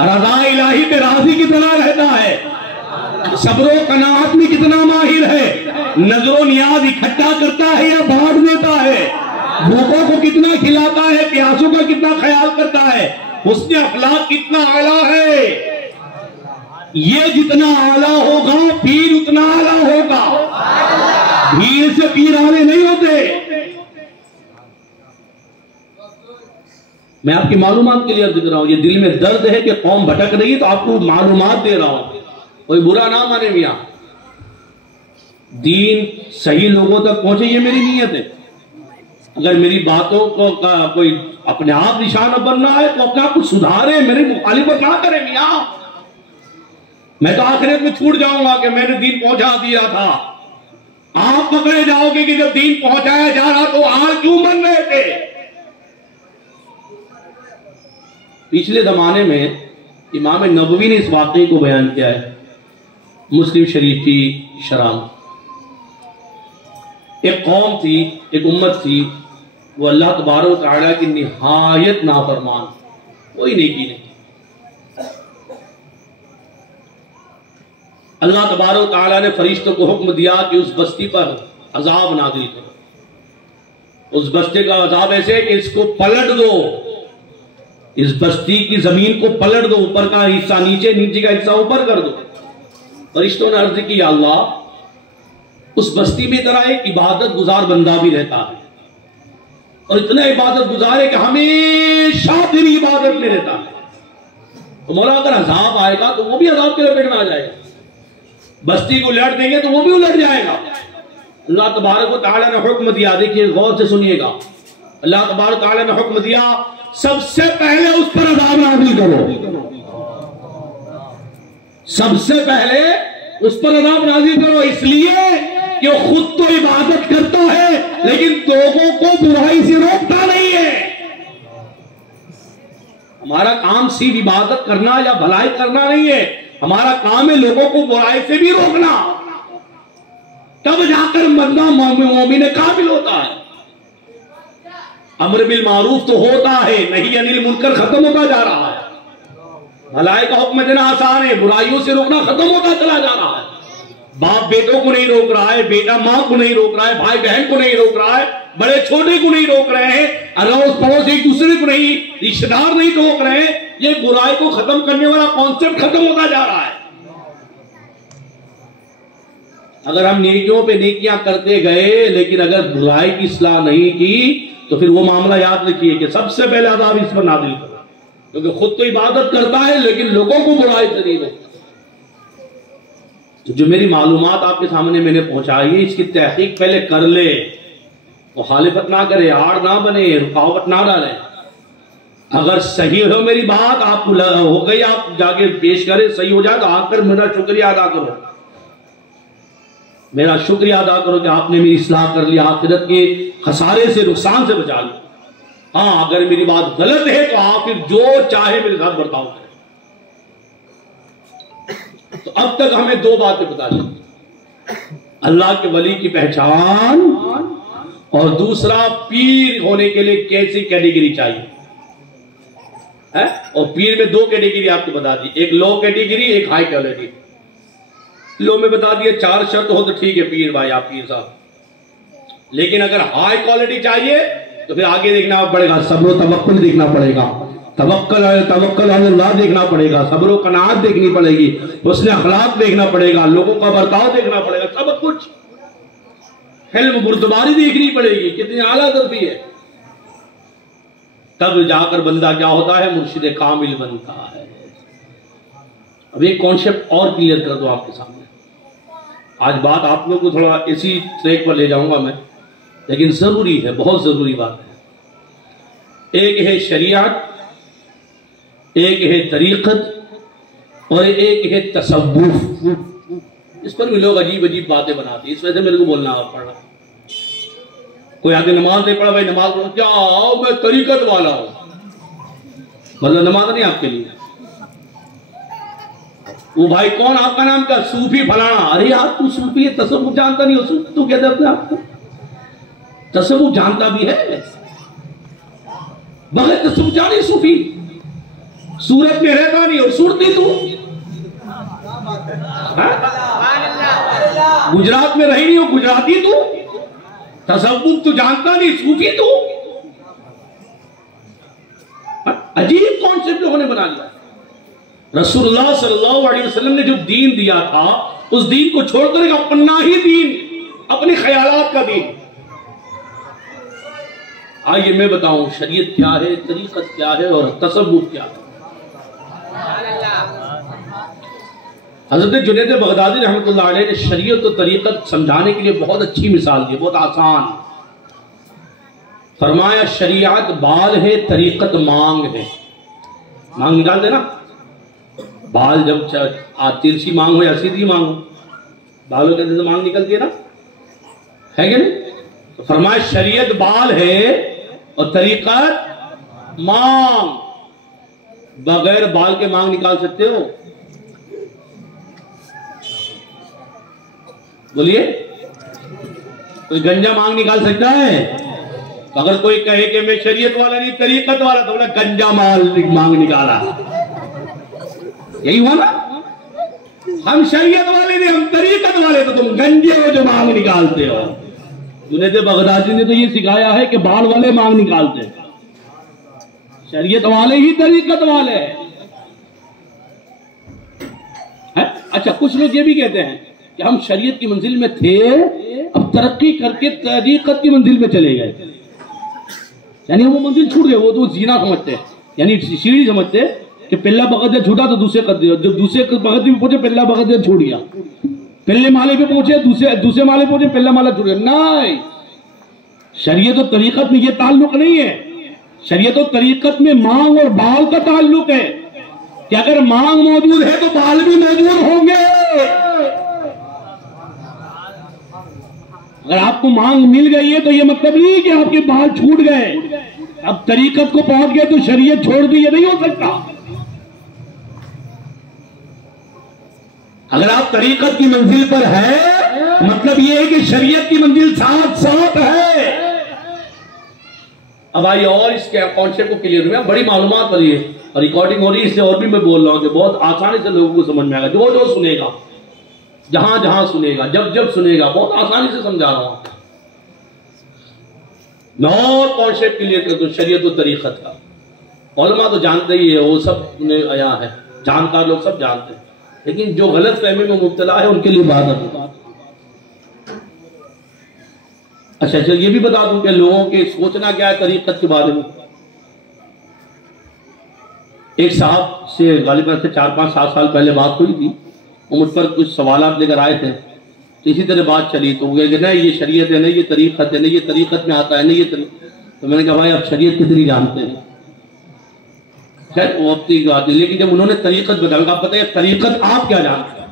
रज़ा इलाही पे राजी कितना रहता है, सब्रो कनाअत में कितना माहिर है, नजरो नियाज इकट्ठा करता है या बांट देता है, भूखों को कितना खिलाता है, प्यासों का कितना ख्याल करता है, उसने अखलाक कितना आला है। ये जितना आला होगा पीर उतना आला होगा। भीड़ से पीर आले नहीं होते। मैं आपकी मालूमात के लिए अर्ज कर रहा हूं, ये दिल में दर्द है कि कौम भटक रही है, तो आपको मालूमात दे रहा हूं। कोई बुरा ना माने मियां, दीन सही लोगों तक पहुंचे, ये मेरी नीयत है। अगर मेरी बातों को कोई अपने आप निशाना बनना है तो अपने आप को सुधारे, मेरी मुखालिफत क्या करे मियां। मैं तो आखिरत में छूट जाऊंगा कि मैंने दीन पहुंचा दिया था। आप पकड़े जाओगे कि जब दीन पहुंचाया जा रहा तो आग क्यों बन रहे थे। पिछले जमाने में इमाम नबवी ने इस वाकये को बयान किया है, मुस्लिम शरीफ की शराह। एक कौम थी, एक उम्मत थी, वो अल्लाह तबारक व तआला की निहायत नाफरमान, कोई नेकी नहीं। अल्लाह तबारक व तआला ने फरिश्तों को हुक्म दिया कि उस बस्ती पर अजाब नाज़िल करो। उस बस्ती का अजाब ऐसे कि इसको पलट दो, इस बस्ती की जमीन को पलट दो, ऊपर का हिस्सा नीचे, नीचे का हिस्सा ऊपर कर दो। फरिश्तों ने अर्ज की, अल्लाह उस बस्ती में तरह एक इबादत गुजार बंदा भी रहता है और इतना इबादत गुजार है कि हमेशा तेरी इबादत में रहता है। तो मौला अगर अजाब आएगा तो वो भी अजाब के लपेट में आ जाएगा, बस्ती को उलट देंगे तो वो भी उलट जाएगा। अल्लाह तबारक व तआला ने हुक्म दिया, देखिए गौर से सुनिएगा, अल्लाह तबारक व तआला ने हुक्म दिया सबसे पहले उस पर अजाब नाज़िल करो, सबसे पहले उस पर अजाब नाज़िल करो। इसलिए कि वो खुद तो इबादत करता है लेकिन लोगों को बुराई से रोकता नहीं है। हमारा काम सिर्फ इबादत करना या भलाई करना नहीं है, हमारा काम है लोगों को बुराई से भी रोकना। तब जाकर बंदा मोमिन कामिल होता है। अम्र बिल मारूफ तो होता है, नहीं अनिल मुनकर खत्म होता जा रहा है। भलाई का हुक्म देना आसान है, बुराइयों से रोकना खत्म होता चला जा रहा है। बाप बेटों को नहीं रोक रहा है, बेटा मां को नहीं रोक रहा है, भाई बहन को नहीं रोक रहा है, बड़े छोटे को नहीं रोक रहे हैं, अड़ोस पड़ोस एक दूसरे को नहीं, रिश्तेदार नहीं रोक रहे हैं। ये बुराई को खत्म करने वाला कॉन्सेप्ट खत्म होता जा रहा है। अगर हम नेकियों पे नेकियां करते गए लेकिन अगर बुराई की इस्लाह नहीं की तो फिर वो मामला याद रखिए कि सबसे पहले अज़ाब इस पर नाज़िल करो, क्योंकि खुद तो इबादत करता है लेकिन लोगों को बुराई से नहीं रोकता। तो जो मेरी मालूमात आपके सामने मैंने पहुंचाई है, इसकी तहकीक पहले कर ले, वो हालिफत ना करे, आड़ ना बने, रुकावट ना डाले। अगर सही हो मेरी बात, आप हो गई, आप जाके पेश करें, सही हो जाए तो आकर मेरा शुक्रिया अदा करो, मेरा शुक्रिया अदा करो कि आपने मेरी इस्लाह कर लिया, आखिरत के खसारे से, नुकसान से बचा लिया। हाँ, अगर मेरी बात गलत है तो आप फिर जो चाहे मेरे साथ बर्ताव करें। तो अब तक हमें दो बातें बता दी, अल्लाह के वली की पहचान और दूसरा पीर होने के लिए कैसी कैटेगरी चाहिए है। और पीर में दो कैटेगरी आपको बता दी, एक लो कैटेगरी, एक हाई कैटेगरी। लो में बता दिया 4 शर्त हो तो ठीक है पीर भाई, आप पीर साहब लेकिन अगर हाई क्वालिटी चाहिए तो फिर आगे देखना पड़ेगा, सब्र व तवक्कुल देखना पड़ेगा, तवक्कुल अल्लाह देखना पड़ेगा, सब्र व कनाअत देखनी पड़ेगी, उसने अखलाक देखना पड़ेगा, लोगों का बर्ताव देखना पड़ेगा, सब कुछ, हिल्म बुर्दबारी देखनी पड़ेगी, कितनी आला दर्दी है। तब जाकर बंदा क्या होता है, मुर्शिद कामिल बनता है। अब एक कॉन्सेप्ट और क्लियर कर दो आपके सामने। आज बात आप लोगों को थोड़ा इसी ट्रैक पर ले जाऊंगा मैं, लेकिन जरूरी है, बहुत जरूरी बात है। एक है शरीयत, एक है तरीकत और एक है तसव्वुफ। इस पर भी लोग अजीब अजीब बातें बनाते हैं, इस वजह से मेरे को बोलना पड़ रहा। कोई आदमी नमाज नहीं पढ़ा, भाई नमाज पढ़ो, क्या मैं तरीकत वाला हूं, मतलब नमाज नहीं आपके लिए। वो भाई कौन, आपका नाम क्या, सूफी फलाना। अरे यार तू सूफी है, तसव्वुफ जानता नहीं हो, तू कहते अपने आप को तसव्वुफ जानता भी है, बगैर तसव्वुफ जाने सूफी। सूरत में रहता नहीं और सूरती तू, गुजरात में रही नहीं हो, गुजराती तू, तसव्वुफ तू जानता नहीं, सूफी तू। अजीब कॉन्सेप्ट लोगों ने बना लिया। रसूलुल्लाह सल्लल्लाहु अलैहि वसल्लम ने जो दीन दिया था, उस दीन को छोड़कर एक अपना ही दीन, अपने ख्यालात का दीन। आइए मैं बताऊं शरीयत क्या है, तरीकत क्या है और तसव्वुफ क्या है। हजरत जुनैद बगदादी रहमतुल्लाह अलैह ने शरीयत और तरीकत समझाने के लिए बहुत अच्छी मिसाल दी, बहुत आसान। फरमाया शरीयत बाल है, तरीकत मांग है। मांग निकाल देना, बाल जब तिरछी मांग हो या सीधी मांग हो, बालों के अंदर मांग निकलती है ना, है क्या नहीं। तो फरमाया शरीयत बाल है और तरीकत मांग। बगैर बाल के मांग निकाल सकते हो? बोलिए, कोई गंजा मांग निकाल सकता है? अगर कोई कहे कि मैं शरीयत वाला नहीं तरीकत वाला, तो बोला गंजा मांग निकाला। यही हुआ ना, हम शरीयत वाले नहीं, हम तरीकत वाले, तो तुम गंजे हो जो मांग निकालते हो। जुनैद बगदादी ने तो ये सिखाया है कि बाल वाले मांग निकालते हैं, शरीयत वाले ही तरीकत वाले हैं। अच्छा, कुछ लोग ये भी कहते हैं कि हम शरीयत की मंजिल में थे, अब तरक्की करके तरीकत की मंजिल में चले गए, यानी वो मंजिल छूट गए। वो तो जीना समझते हैं, यानी सीढ़ी समझते हैं कि पहला बगत छूटा तो दूसरे कर दिया, जब दूसरे बगत में पहुंचे पहला बगत छूट गया, पहले माले पे पहुंचे दूसरे माले पहुंचे पहला माला छूट गया। नहीं, शरीयत और तरीकत में ये ताल्लुक नहीं है। शरीयत और तरीकत में मांग और बाल का ताल्लुक है कि अगर मांग मौजूद है तो बाल भी मौजूद होंगे। अगर आपको मांग मिल गई है तो ये मतलब नहीं कि आपके बाल छूट गए। अब तरीकत को पहुंच गए तो शरीयत छोड़ दी, ये नहीं हो सकता। अगर आप तरीकत की मंजिल पर है, मतलब ये है कि शरीयत की मंजिल साथ साथ है। अब आइए और इसके कॉन्सेप्ट को क्लियर हुआ, बड़ी मालूमात वाली है और रिकॉर्डिंग हो रही है, इससे और भी मैं बोल रहा हूं कि बहुत आसानी से लोगों को समझ में आएगा। जो जो सुनेगा, जहां जहां सुनेगा, जब जब सुनेगा, बहुत आसानी से समझा रहा हूं। मैं और कॉन्सेप्ट क्लियर कर दूं शरीयत और तरीकत का। उलमा तो जानते ही है, वो सब आया है, जानकार लोग सब जानते हैं, लेकिन जो गलत फहमी में मुब्तला है उनके लिए बात है। अच्छा चल ये भी बता दूं कि लोगों के सोचना क्या है तरीकत के बारे में। एक साहब से गालिबन से 4-5-7 साल पहले बात हुई थी, वो मुझ पर कुछ सवालात लेकर आए थे, तो इसी तरह बात चली। तो नहीं ये शरीयत है, नहीं ये तरीकत है, नहीं ये तरीकत में आता है, नहीं ये तो मैंने कहा भाई आप शरीयत कितनी जानते हैं? खैर वो अपनी बात है, लेकिन जब उन्होंने तरीकत बताया, आप बताइए तरीकत आप क्या जानते हैं?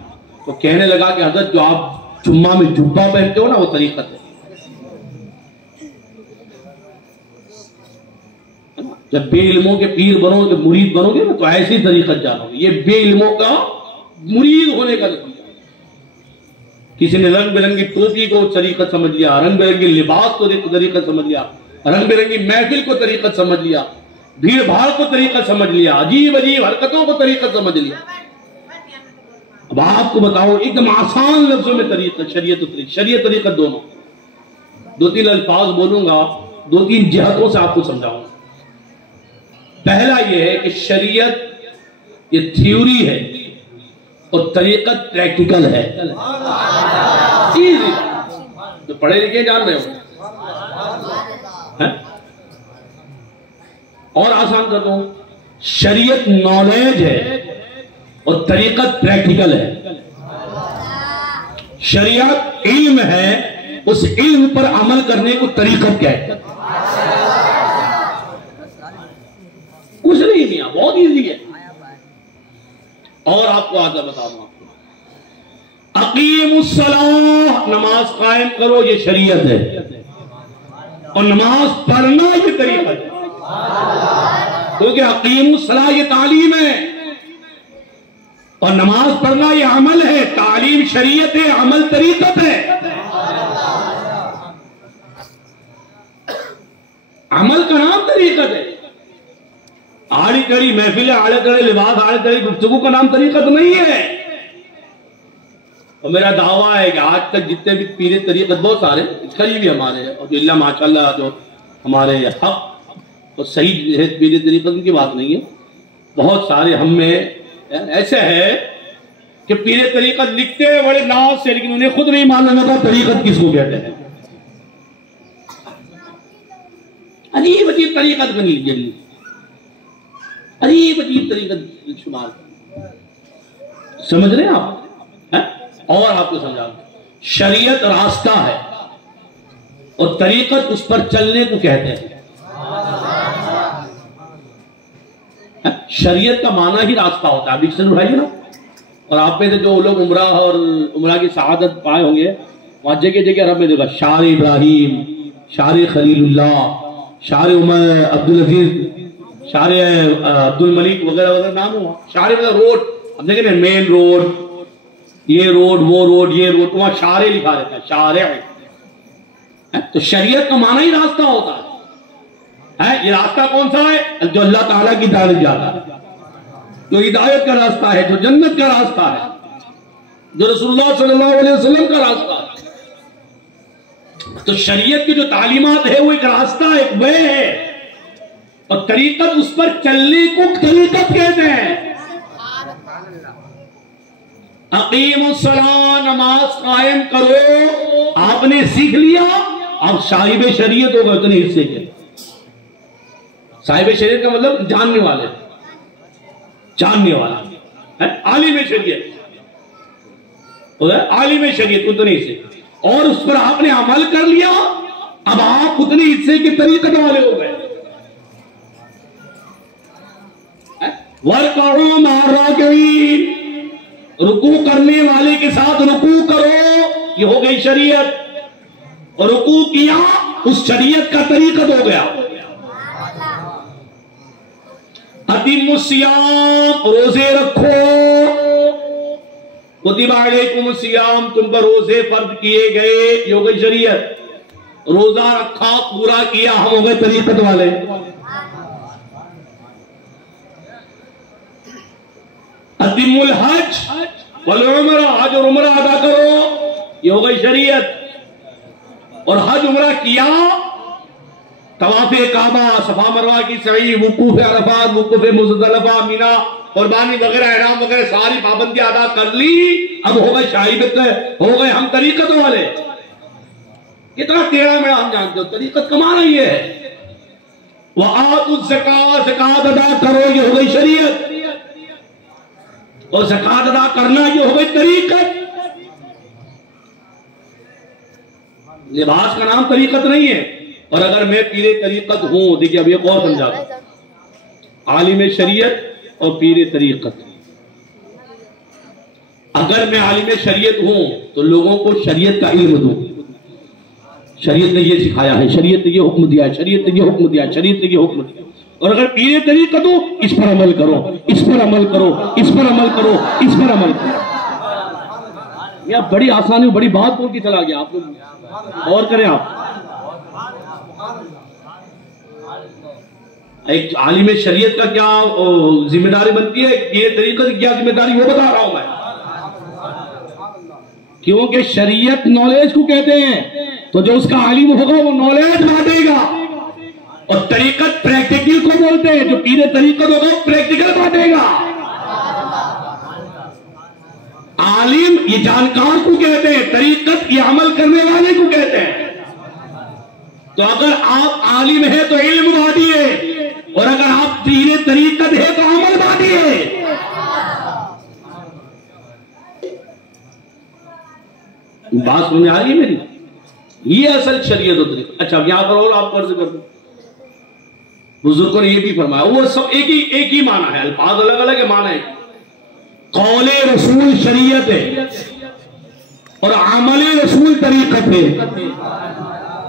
तो कहने लगा कि हजरत जो आप जुम्मा में जुब्बा पहनते हो ना, वो तरीकत है। जब बेइल्मों के पीर बनोगे, मुरीद बनोगे ना, तो ऐसी तरीकत जानोगे। ये बेइल्मों का मुरीद होने का नतीजा। किसी ने रंग बिरंगी टोपी को तरीकत समझ लिया, रंग बिरंगे लिबास को तरीकत समझ लिया, रंग बिरंगी महफिल को तरीकत समझ लिया, भीड़ भाड़ को तरीकत समझ लिया, अजीब अजीब हरकतों को तरीकत समझ लिया। अब आपको बताओ एकदम आसान लफ्जों में तरीकत, शरीयत तरीकत दोनों। दो तीन अल्फाज बोलूंगा, दो तीन जिहतों से आपको समझाऊंगा। पहला यह है कि शरीयत ये थ्योरी है और तरीकत प्रैक्टिकल है। तो पढ़े लिखे जान रहे हो है? और आसान करता हूं, शरीयत नॉलेज है और तरीकत प्रैक्टिकल है। शरीयत इल्म है, उस इल्म पर अमल करने को तरीकत क्या है? कुछ नहीं मियां, बहुत इजी है। और आपको आगे बता दूं, अकीमुस्सलाह, नमाज कायम करो, ये शरीयत है। और नमाज पढ़ना ये तरीका है, क्योंकि अकीमुस्सलाह ये तालीम है और नमाज पढ़ना ये अमल है। तालीम शरीयत है, अमल तरीकत है। अमल का नाम तरीकत है। आड़ी कड़ी महफिल, आड़े कड़े लिबास, आड़े कड़ी गुफ्तगू का नाम तरीकत नहीं है। और मेरा दावा है कि आज तक जितने भी पीरे तरीकत, बहुत सारे करीबी हमारे, और जो अल्लाह माशाल्लाह जो हमारे हक और सही है पीरे तरीकत की बात नहीं है, बहुत सारे हम में ऐसे है कि पीरे तरीकत लिखते हैं बड़े नाज से, लेकिन उन्हें खुद नहीं मालूम होता तरीकत किसको कहते हैं। अजीब अजीब तरीकत बनी, अजीब अजीब तरीकत शुमार, समझ रहे हैं आप है? और आपको समझा, शरीयत रास्ता है और तरीकत उस पर चलने को कहते हैं। शरीयत का माना ही रास्ता होता है। डिक्शनरी उठाइए ना, और आप में से जो लोग उम्रा और उम्रा की शहादत पाए होंगे, वहां जगह जगह अरब में देखा शार इब्राहिम, शार खलीलुल्लाह, शार उमर अब्दुल अजीज, शार अब्दुल मलिक वगैरह वगैरह नाम हुआ। शार मतलब रोड, अब देखें मेन रोड, ये रोड, वो रोड, ये रोड, वहां शारे लिखा रहता है, शारे है। तो शरीयत का माना ही रास्ता होता है। ये रास्ता कौन सा है? जो अल्लाह ताला की तरफ जाता है, जो हिदायत का रास्ता है, जो जन्नत का रास्ता है, जो रसूलुल्लाह सल्लल्लाहु अलैहि वसल्लम का रास्ता है। तो शरीयत की जो तालीमात है वो एक रास्ता, एक वे है, और तरीकत उस पर चलने को तरीकत कहते हैं। अकीमुस्सलाह, नमाज कायम करो, आपने सीख लिया, आप साहिब शरीयत हो गए उतने हिस्से के। साहिब शरीयत का मतलब जानने वाले, जानने वाला है, आलिम शरीयत, आलिम शरीयत उतने हिस्से, और उस पर आपने अमल कर लिया, अब आप उतने हिस्से के तरीकत वाले हो गए। वर्कअ मारा गई, रुकू करने वाले के साथ रुकू करो, ये हो गई शरीयत। और रुकू किया, उस शरीयत का तरीकत हो गया। अतिमुस्सियाम, रोजे रखो, कुतिबा अलैकुमुस्सियाम, तुम पर रोजे फर्ज किए गए, ये हो गई शरीयत। रोजा रखा, पूरा किया, हम हो गए तरीकत वाले। अतिमुल हज वल उम्रा, हज और उम्रा अदा करो, ये हो गई शरीयत। और हज उम्रा किया, तवाफ़े काबा, सफा मरवा की सही, वुकूफ़े अरफात, वुकूफ़े मुज़दलिफ़ा, मिना, कुर्बानी वगैरह, इहराम वगैरह सारी पाबंदियां अदा कर ली, अब हो गए शाहिद, हो गए हम तरीकत वाले। कितना टेढ़ा मेढ़ा हम जानते हो, तरीकत कमाना ही है। वआतुज़ ज़कात, ज़कात अदा करो, ये हो गई शरीयत। और ज़कात अदा करना, ये हो गई तरीकत। लिबास का नाम तरीकत नहीं है। और अगर मैं पीरे तरीकत हूं, देखिए अब एक और समझा, आलिम शरीयत और पीरे तरीकत। अगर मैं आलिम शरीयत हूं तो लोगों को शरीयत का इल्म दूं, शरीयत ने ये सिखाया है, शरीयत ने ये हुक्म दिया है, शरीयत ने ये हुक्म दिया है, शरीयत ने ये हुक्म दिया। और अगर पीरे तरीकत हो, इस पर अमल करो, इस पर अमल करो, इस पर अमल करो, इस पर अमल करो। यह बड़ी आसानी, बड़ी बात बोल के चला गया। आप लोग और करें, आप एक आलिम शरीयत का क्या जिम्मेदारी बनती है, ये तरीक़त की क्या जिम्मेदारी, वो बता रहा हूं मैं। क्योंकि शरीयत नॉलेज को कहते हैं, तो जो उसका आलिम होगा वो नॉलेज बांटेगा। और तरीकत प्रैक्टिकल को बोलते हैं, जो पीरे तरीकत होगा वो प्रैक्टिकल बांटेगा। आलिम ये जानकार को कहते हैं, तरीकत ये अमल करने वाले को कहते हैं। तो अगर आप आलिम है तो इल्म बांटिए, और अगर आप पीरे तरीकत है तो अमल बांटिए। बात समझ आ रही है मेरी? ये असल शरीयत होती है। अच्छा यहां पर और आप कर्ज कर दो, बुजुर्गों ने ये भी फरमाया, वो सब एक ही माना है, अल्फाज अलग अलग है, माना है। कौले रसूल शरीयत है और अमले रसूल तरीकत है।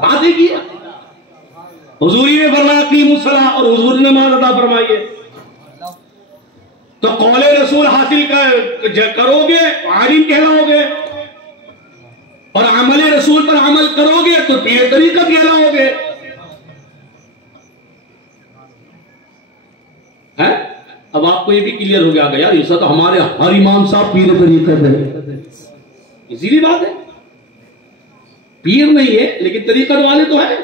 बात एक ही है। हुजूरी ने फरमाया की मुसला, और हुजूर ने नमाज अदा फरमाई है। तो कौले रसूल हासिल करोगे आलिम कहलाओगे, और अमले रसूल पर अमल करोगे तो पीरे तरीकत कहलाओगे। है? अब आपको ये भी क्लियर हो गया यार, ऐसा तो हमारे हर इमाम साहब पीरे तरीकत है, इसीलिए बात है। पीर नहीं है लेकिन तरीकत वाले तो है।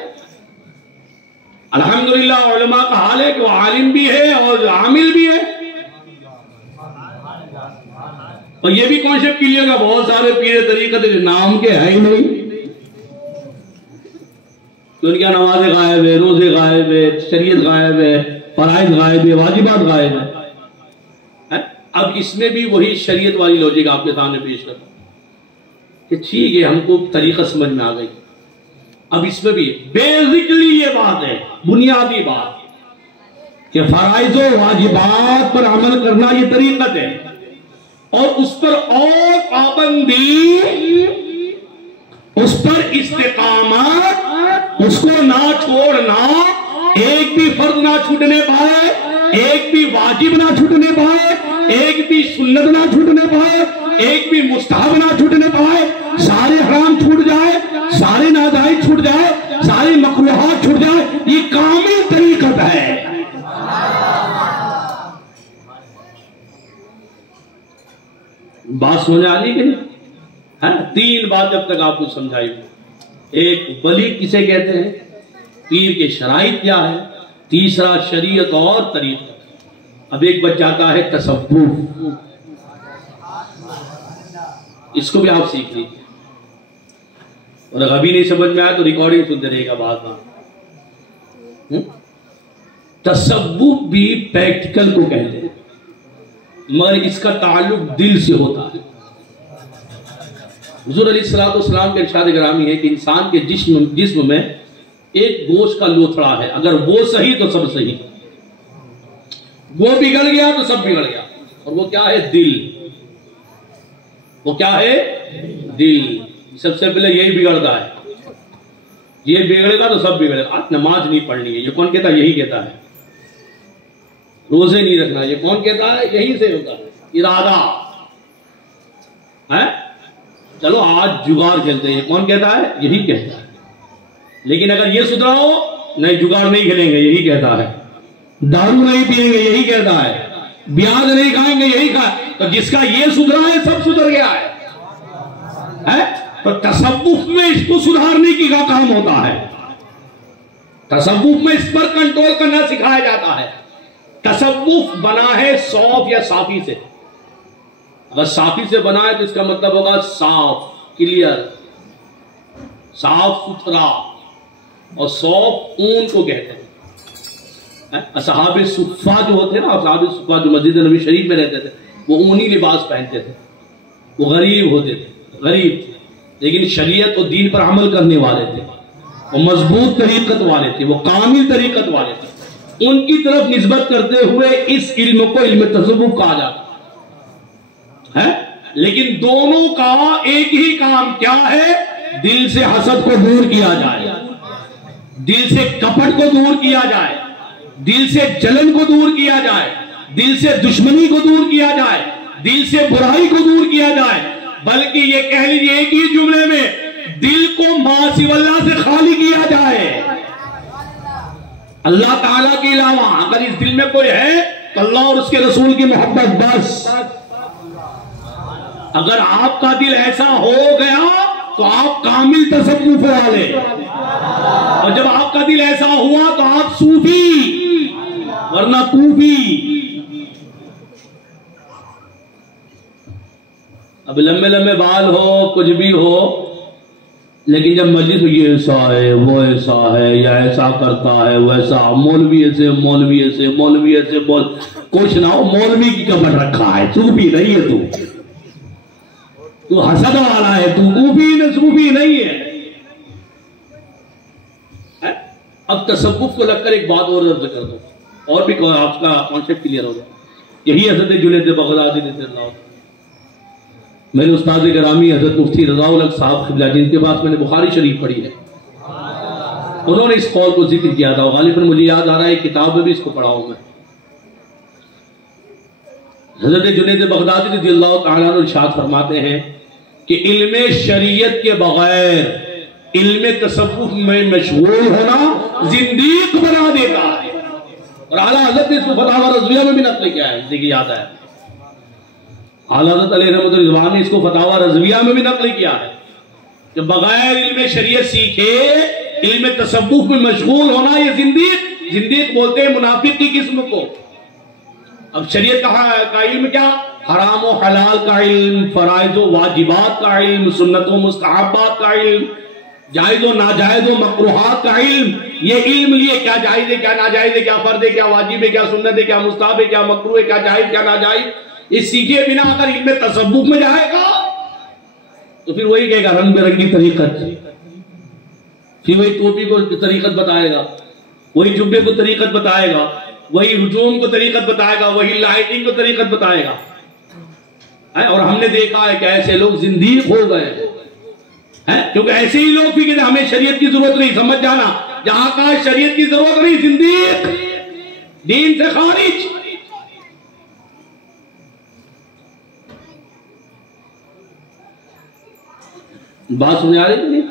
अल्हम्दुलिल्लाह उलमा का हाल है कि वो आलिम भी है और आमिल भी है। और ये भी कॉन्सेप्ट क्लियर है, बहुत सारे पीरे तरीकत नाम के है ही नहीं, तो उनकी नमाज़ें गायब है, रोजे गायब है, शरीयत गायब है, फराइज गायब है, वाजिबात गायब है। अब इसमें भी वही शरीयत वाली लॉजिक आपके सामने पेश करता कि ठीक है हमको तरीका समझ में आ गई। अब इसमें भी बेसिकली ये बात है, बुनियादी बात, कि फराइज और वाजिबात पर अमल करना ये तरीकत है, और उस पर और पाबंदी, उस पर इस्तिकामत, उसको ना छोड़ना, एक भी फर्ज ना छूटने पाए, एक भी वाजिब ना छूटने पाए, एक भी सुन्नत ना छूटने पाए, एक भी मुस्तहब ना छूटने पाए, सारे हराम छूट जाए, सारे नाजायज छूट जाए, सारे मकरूहात छूट जाए, ये कामिल तरीकत है। बात समझ आ रही कि नहीं? है? तीन बात जब तक आपको समझाई, एक वली किसे कहते हैं, पीर के शराइत क्या है, तीसरा शरीयत और तरीक़ा। अब एक बच जाता है तसव्वुफ, इसको भी आप सीख लीजिए, और अगर अभी नहीं समझ में आया तो रिकॉर्डिंग सुनते रहेगा बाद में। तसव्वुफ भी प्रैक्टिकल को कहते हैं, मगर इसका ताल्लुक दिल से होता है। हुजूर अलैहिस्सलातु वस्सलाम के इरशाद गिरामी है कि इंसान के जिस्म में एक गोश्त का लोथड़ा है, अगर वो सही तो सब सही, वो बिगड़ गया तो सब बिगड़ गया। और वो क्या है? दिल। वो क्या है? दिल। सबसे पहले यही बिगड़ता है, ये बिगड़ेगा तो सब बिगड़ेगा। आज नमाज नहीं पढ़नी है, ये कौन कहता है? यही कहता है। रोजे नहीं रखना, ये कौन कहता है? यही से होता है इरादा है। चलो आज जुगाड़ खेलते हैं, ये कौन कहता है? यही कहता है। लेकिन अगर ये सुधराओ, नहीं जुगाड़ नहीं खेलेंगे, यही कहता है। दारू नहीं पिएंगे, यही कहता है। ब्याज नहीं खाएंगे, यही खा। तो जिसका ये सुधरा है सब सुधर गया है? तो तसव्वुफ में इसको सुधारने की का काम होता है। तसव्वुफ में इस पर कंट्रोल करना सिखाया जाता है। तसव्वुफ बना है सौफ या साफी से। अगर साफी से बना है तो इसका मतलब होगा साफ, क्लियर, साफ सुथरा। और सौफ ऊन को कहते हैं। असहाबे सुफ़ा जो होते हैं ना, असहाबे सुफ़ा जो मस्जिद नबी शरीफ में रहते थे, वो ऊनी लिबास पहनते थे। वो गरीब होते थे, गरीब थे, लेकिन शरीयत और दीन पर अमल करने वाले थे। वो मजबूत तरीकत वाले थे, वो कामिल तरीकत वाले थे। उनकी तरफ निस्बत करते हुए इस इल्म को इल्म तसव्वुफ कहा जाता है। लेकिन दोनों का एक ही काम क्या है? दिल से हसद को दूर किया जाए, दिल से कपट को दूर किया जाए, दिल से जलन को दूर किया जाए, दिल से दुश्मनी को दूर किया जाए, दिल से बुराई को दूर किया जाए। बल्कि ये कह लीजिए एक ही जुमले में, दिल को मासिवल्लाह से खाली किया जाए। अल्लाह ताला के अलावा अगर इस दिल में कोई है तो अल्लाह और उसके रसूल की मोहब्बत बस। अगर आपका दिल ऐसा हो गया तो आप कामिल तसव्वुफ वाले, और जब आपका दिल ऐसा हुआ तो आप सूफी, वरना तूफी। अब लंबे लंबे बाल हो, कुछ भी हो, लेकिन जब मस्जिद में ये ऐसा है, वो ऐसा है, या ऐसा करता है, वैसा, मौलवी ऐसे, मौलवी ऐसे, मौलवी ऐसे, कुछ ना हो, मौलवी की कमर रखा है, सूफी नहीं है तू हसद वाला है, तू सूफी न सूफी नहीं है। अब तसव्वुफ को लगकर एक बात और अर्ज कर दो, और भी आपका कॉन्सेप्ट क्लियर हो जाए। यही हजरत जुनैद बगदादी रज़ियल्लाहु, मेरे उस्ताद गिरामी हजरत मुफ्ती रज़ाउल हक साहब क़िबला, जिनके पास मैंने बुखारी शरीफ पढ़ी है, उन्होंने इस कौल को जिक्र किया था। गालिबन मुझे याद आ रहा है, किताब में भी इसको पढ़ा हूं मैं। हजरत जुनैद बगदादी रज़ियल्लाहु तआला अन्हु इरशाद फरमाते हैं कि इल्मे शरीयत के बगैर इल्मे तसव्वुफ में मशगूल होना जिंदीक बना देता है। और आला हज़रत ने इसको फतवा रज़विया में भी नक़ल किया है, देखिए याद है, आला हज़रत अलैहि रहमतुल्लाह रिज़वान ने इसको फतवा रज़विया में भी नक़ल किया है कि बगैर इल्मे शरीयत सीखे इल्मे तसव्वुफ में मशगूल होना ये जिंदीक, जिंदीक बोलते हैं मुनाफिक की किस्म को। अब शरीयत का इल्म क्या? हराम व हलाल का इल्म, फराइज व वाजिबात का इल्म, सुन्नत व मुस्तहब्बात का इल्म, जायज़ व नाजायज़ व मकरूहात का इल्म। ये इल्म लिए क्या जायज़ है, क्या नाजायज़ है, क्या फर्ज है, क्या वाजिब है, क्या सुन्नत है, क्या मुस्तहब है, क्या मकरूह है, क्या जायज़, क्या नाजायज़, इस सीखे बिना अगर इल्म तसव्वुफ में जाएगा तो फिर वही कहेगा रंग बिरंगी तरीकत, फिर वही टोपी को तरीकत बताएगा, वही जुब्बे को तरीकत बताएगा, वही हुजूम को तरीकत बताएगा, वही लाइटिंग को तरीकत बताएगा। और हमने देखा है कि ऐसे लोग जिंदीक हो गए हैं, क्योंकि ऐसे ही लोग भी कहते हमें शरीयत की जरूरत नहीं, समझ जाना, जहां का शरीयत की जरूरत नहीं, जिंदीक, दीन से खारिज। बात समझ आ रही है?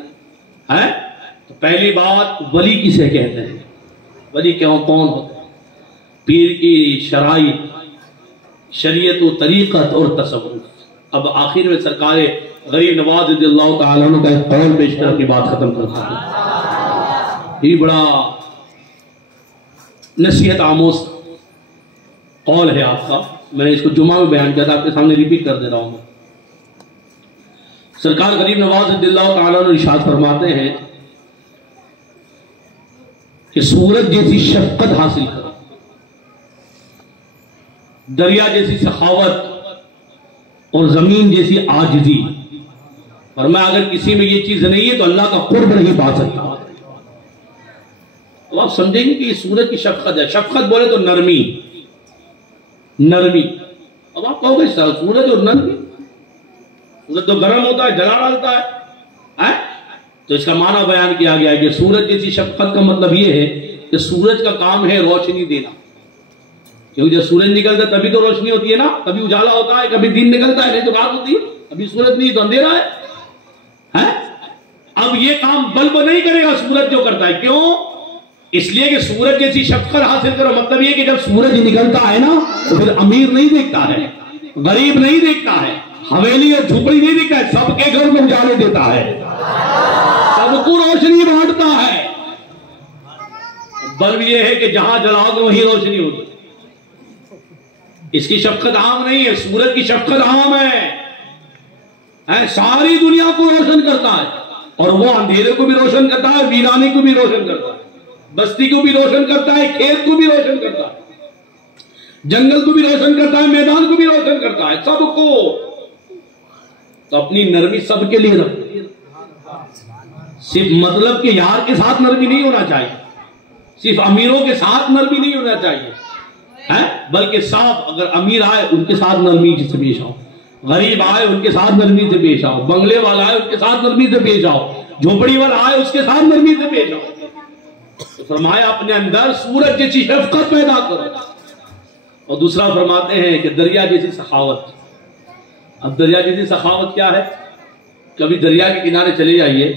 तो पहली बात, वली किसे कहते हैं, वली क्यों, कौन होता है? पीर की शराइत, शरीयत व तरीक़त और तसव्वुफ। अब आखिर में सरकार गरीब नवाज रज़ियल्लाहु तआला अन्हु का एक कौल पेश कर अपनी बात खत्म करता है। ये बड़ा नसीहत आमोज कौल है आपका, मैंने इसको जुमा में बयान किया था, आपके सामने रिपीट कर दे रहा हूं। सरकार गरीब नवाज रज़ियल्लाहु तआला अन्हु इरशाद फरमाते हैं कि सूरज जैसी शफकत हासिल करो, दरिया जैसी सखावत और जमीन जैसी आजिज़ी। और मैं अगर किसी में ये चीज नहीं है तो अल्लाह का कुर्ब नहीं पा सकता। तो आप समझेंगे कि ये सूरज की शफकत है। शफकत बोले तो नरमी, नरमी। अब आप कहोगे सूरज और नरमी, सूरज तो गर्म होता है, जला डालता है? तो इसका माना बयान किया गया है कि सूरज जैसी शफकत का मतलब ये है कि सूरज का काम है रोशनी देना, क्योंकि जब सूरज निकलता है तभी तो रोशनी होती है ना, कभी उजाला होता है, कभी दिन निकलता है, नहीं तो रात होती है, अभी सूरज नहीं तो अंधेरा है? अब ये काम बल्ब नहीं करेगा, सूरज जो करता है। क्यों? इसलिए कि सूरज जैसी शफकत हासिल करो। मतलब ये कि जब सूरज निकलता है ना तो फिर अमीर नहीं देखता है, गरीब नहीं देखता है, हवेली और झोपड़ी नहीं देखता है, सबके घर में उजाले देता है, सबको रोशनी बांटता है। बल्ब ये है कि जहां जलाओगे वहीं रोशनी होगी। इसकी शफकत आम नहीं है, सूरज की शफकत आम है, सारी दुनिया को रोशन करता है। और वो अंधेरे को भी रोशन करता है, वीरानी को भी रोशन करता है, बस्ती को भी रोशन करता है, खेत को भी रोशन करता है, जंगल को भी रोशन करता है, मैदान को भी रोशन करता है, सबको। तो अपनी नरमी सबके लिए रखो। सिर्फ मतलब कि यार के साथ नरमी नहीं होना चाहिए, सिर्फ अमीरों के साथ नरमी नहीं होना चाहिए, बल्कि साफ अगर अमीर आए उनके साथ नरमी से पेश आओ, गरीब आए उनके साथ नरमी से पेश आओ, बंगले वाला आए उसके साथ नरमी से पेश आओ, झोपड़ी वाला आए उसके साथ नरमी से पेश आओ। तो फरमाया अपने अंदर सूरज जैसी शफकत पैदा करो। और दूसरा फरमाते हैं कि दरिया जैसी सखावत। अब दरिया जैसी सखावत क्या है? कभी दरिया के किनारे चले जाइए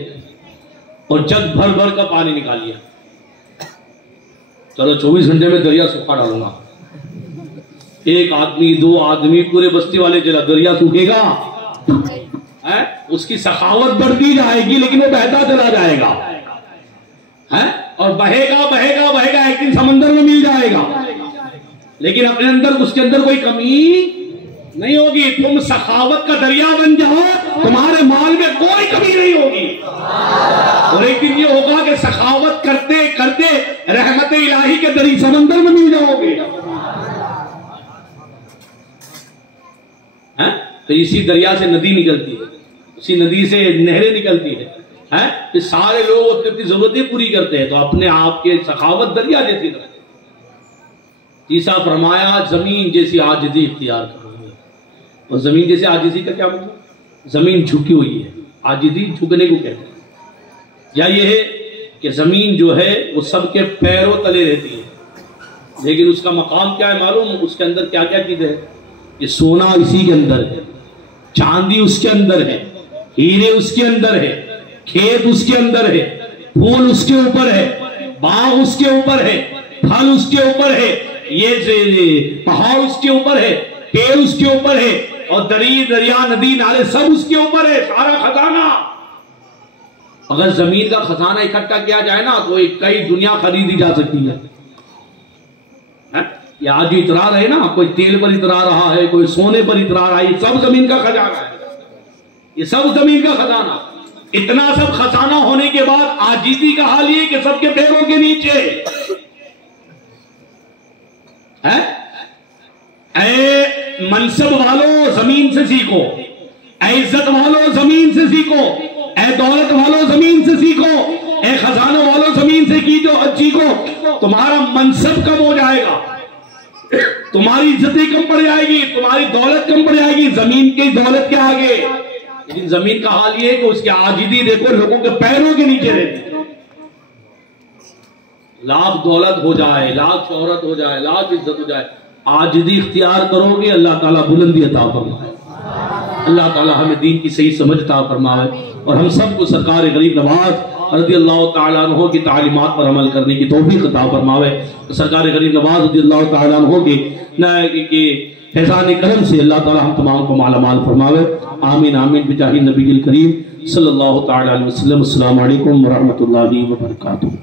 और जग भर भर का पानी निकालिए, चलो 24 घंटे में दरिया सूखा डालूंगा, एक आदमी, दो आदमी, पूरे बस्ती वाले चला, दरिया सूखेगा? है, उसकी सखावत बढ़ती जाएगी लेकिन वो बहता चला जाएगा, है, और बहेगा बहेगा बहेगा, एक दिन समंदर में मिल जाएगा, लेकिन अपने अंदर उसके अंदर कोई कमी नहीं होगी। तुम सखावत का दरिया बन जाओ, तुम्हारे माल में कोई कमी नहीं होगी। और एक दिन ये होगा कि सखावत करते करते रहमत इलाही के दरी समंदर में मिल जाओगे। हैं? तो इसी दरिया से नदी निकलती है, उसी नदी से नहरें निकलती है, तो सारे लोग अपनी अपनी जरूरतें पूरी करते हैं। तो अपने आप के सखावत दरिया जैसी तरह तीसरा फरमाया जमीन जैसी आजिज़ी इख्तियार करोगे। और जमीन जैसी आजिज़ी का क्या मतलब? जमीन झुकी हुई है, आजिज़ी झुकने को कहते हैं। या ये है कि जमीन जो है वो सबके पैरों तले रहती है, लेकिन उसका मकाम क्या है मालूम? उसके अंदर क्या क्या चीजें है? ये सोना इसी के अंदर है, चांदी उसके अंदर है, हीरे उसके अंदर है, खेत उसके अंदर है, फूल उसके ऊपर है, बाग उसके ऊपर है, फल उसके ऊपर है, ये पहाड़ उसके ऊपर है, पेड़ उसके ऊपर है, और दरिया नदी नाले सब उसके ऊपर है, सारा खजाना। अगर जमीन का खजाना इकट्ठा किया जाए ना तो एक कई दुनिया खरीदी जा सकती है। ये आज जो इतरा रहे ना, कोई तेल पर इतरा रहा है, कोई सोने पर इतरा रहा है, ये सब जमीन का खजाना है, ये सब जमीन का खजाना। इतना सब खजाना होने के बाद आजीजी का हाल ये कि सबके पैरों के नीचे है। ऐ मनसब वालों जमीन से सीखो, ऐ इज्जत वालों जमीन से सीखो, ऐ दौलत वालों जमीन से सीखो, ऐ खजानों वालों जमीन से सीखो। तुम्हारा मनसब कम हो जाएगा, तुम्हारी इज्जतें कम पड़ जाएगी, तुम्हारी दौलत कम पड़ जाएगी जमीन की दौलत के आगे। लेकिन जमीन का हाल ये है कि उसकी आजिज़ी देखो लोगों के पैरों के नीचे रहती है। लाख दौलत हो जाए, लाख शोहरत हो जाए, लाख इज्जत हो जाए, आजिज़ी इख्तियार करोगे अल्लाह ताला बुलंदी अता फरमाए। अल्लाह ताला हमें दीन की सही समझ अता फरमाए और हम सबको सरकार गरीब नवाज रज़ी अल्लाह तआला अन्हु की तालीमात पर अमल करने की तौफीक अता फरमावे। सरकार गरीब नवाज रज़ी अल्लाह तआला अन्हु के फैज़ान करम से अल्लाह ताला हम तमाम को मालामाल फरमावे। आमीन आमीन बिजाही नबील करीम सल्लल्लाहु तआला अलैहि वसल्लम। अस्सलामु अलैकुम व रहमतुल्लाहि व बरकातुहू।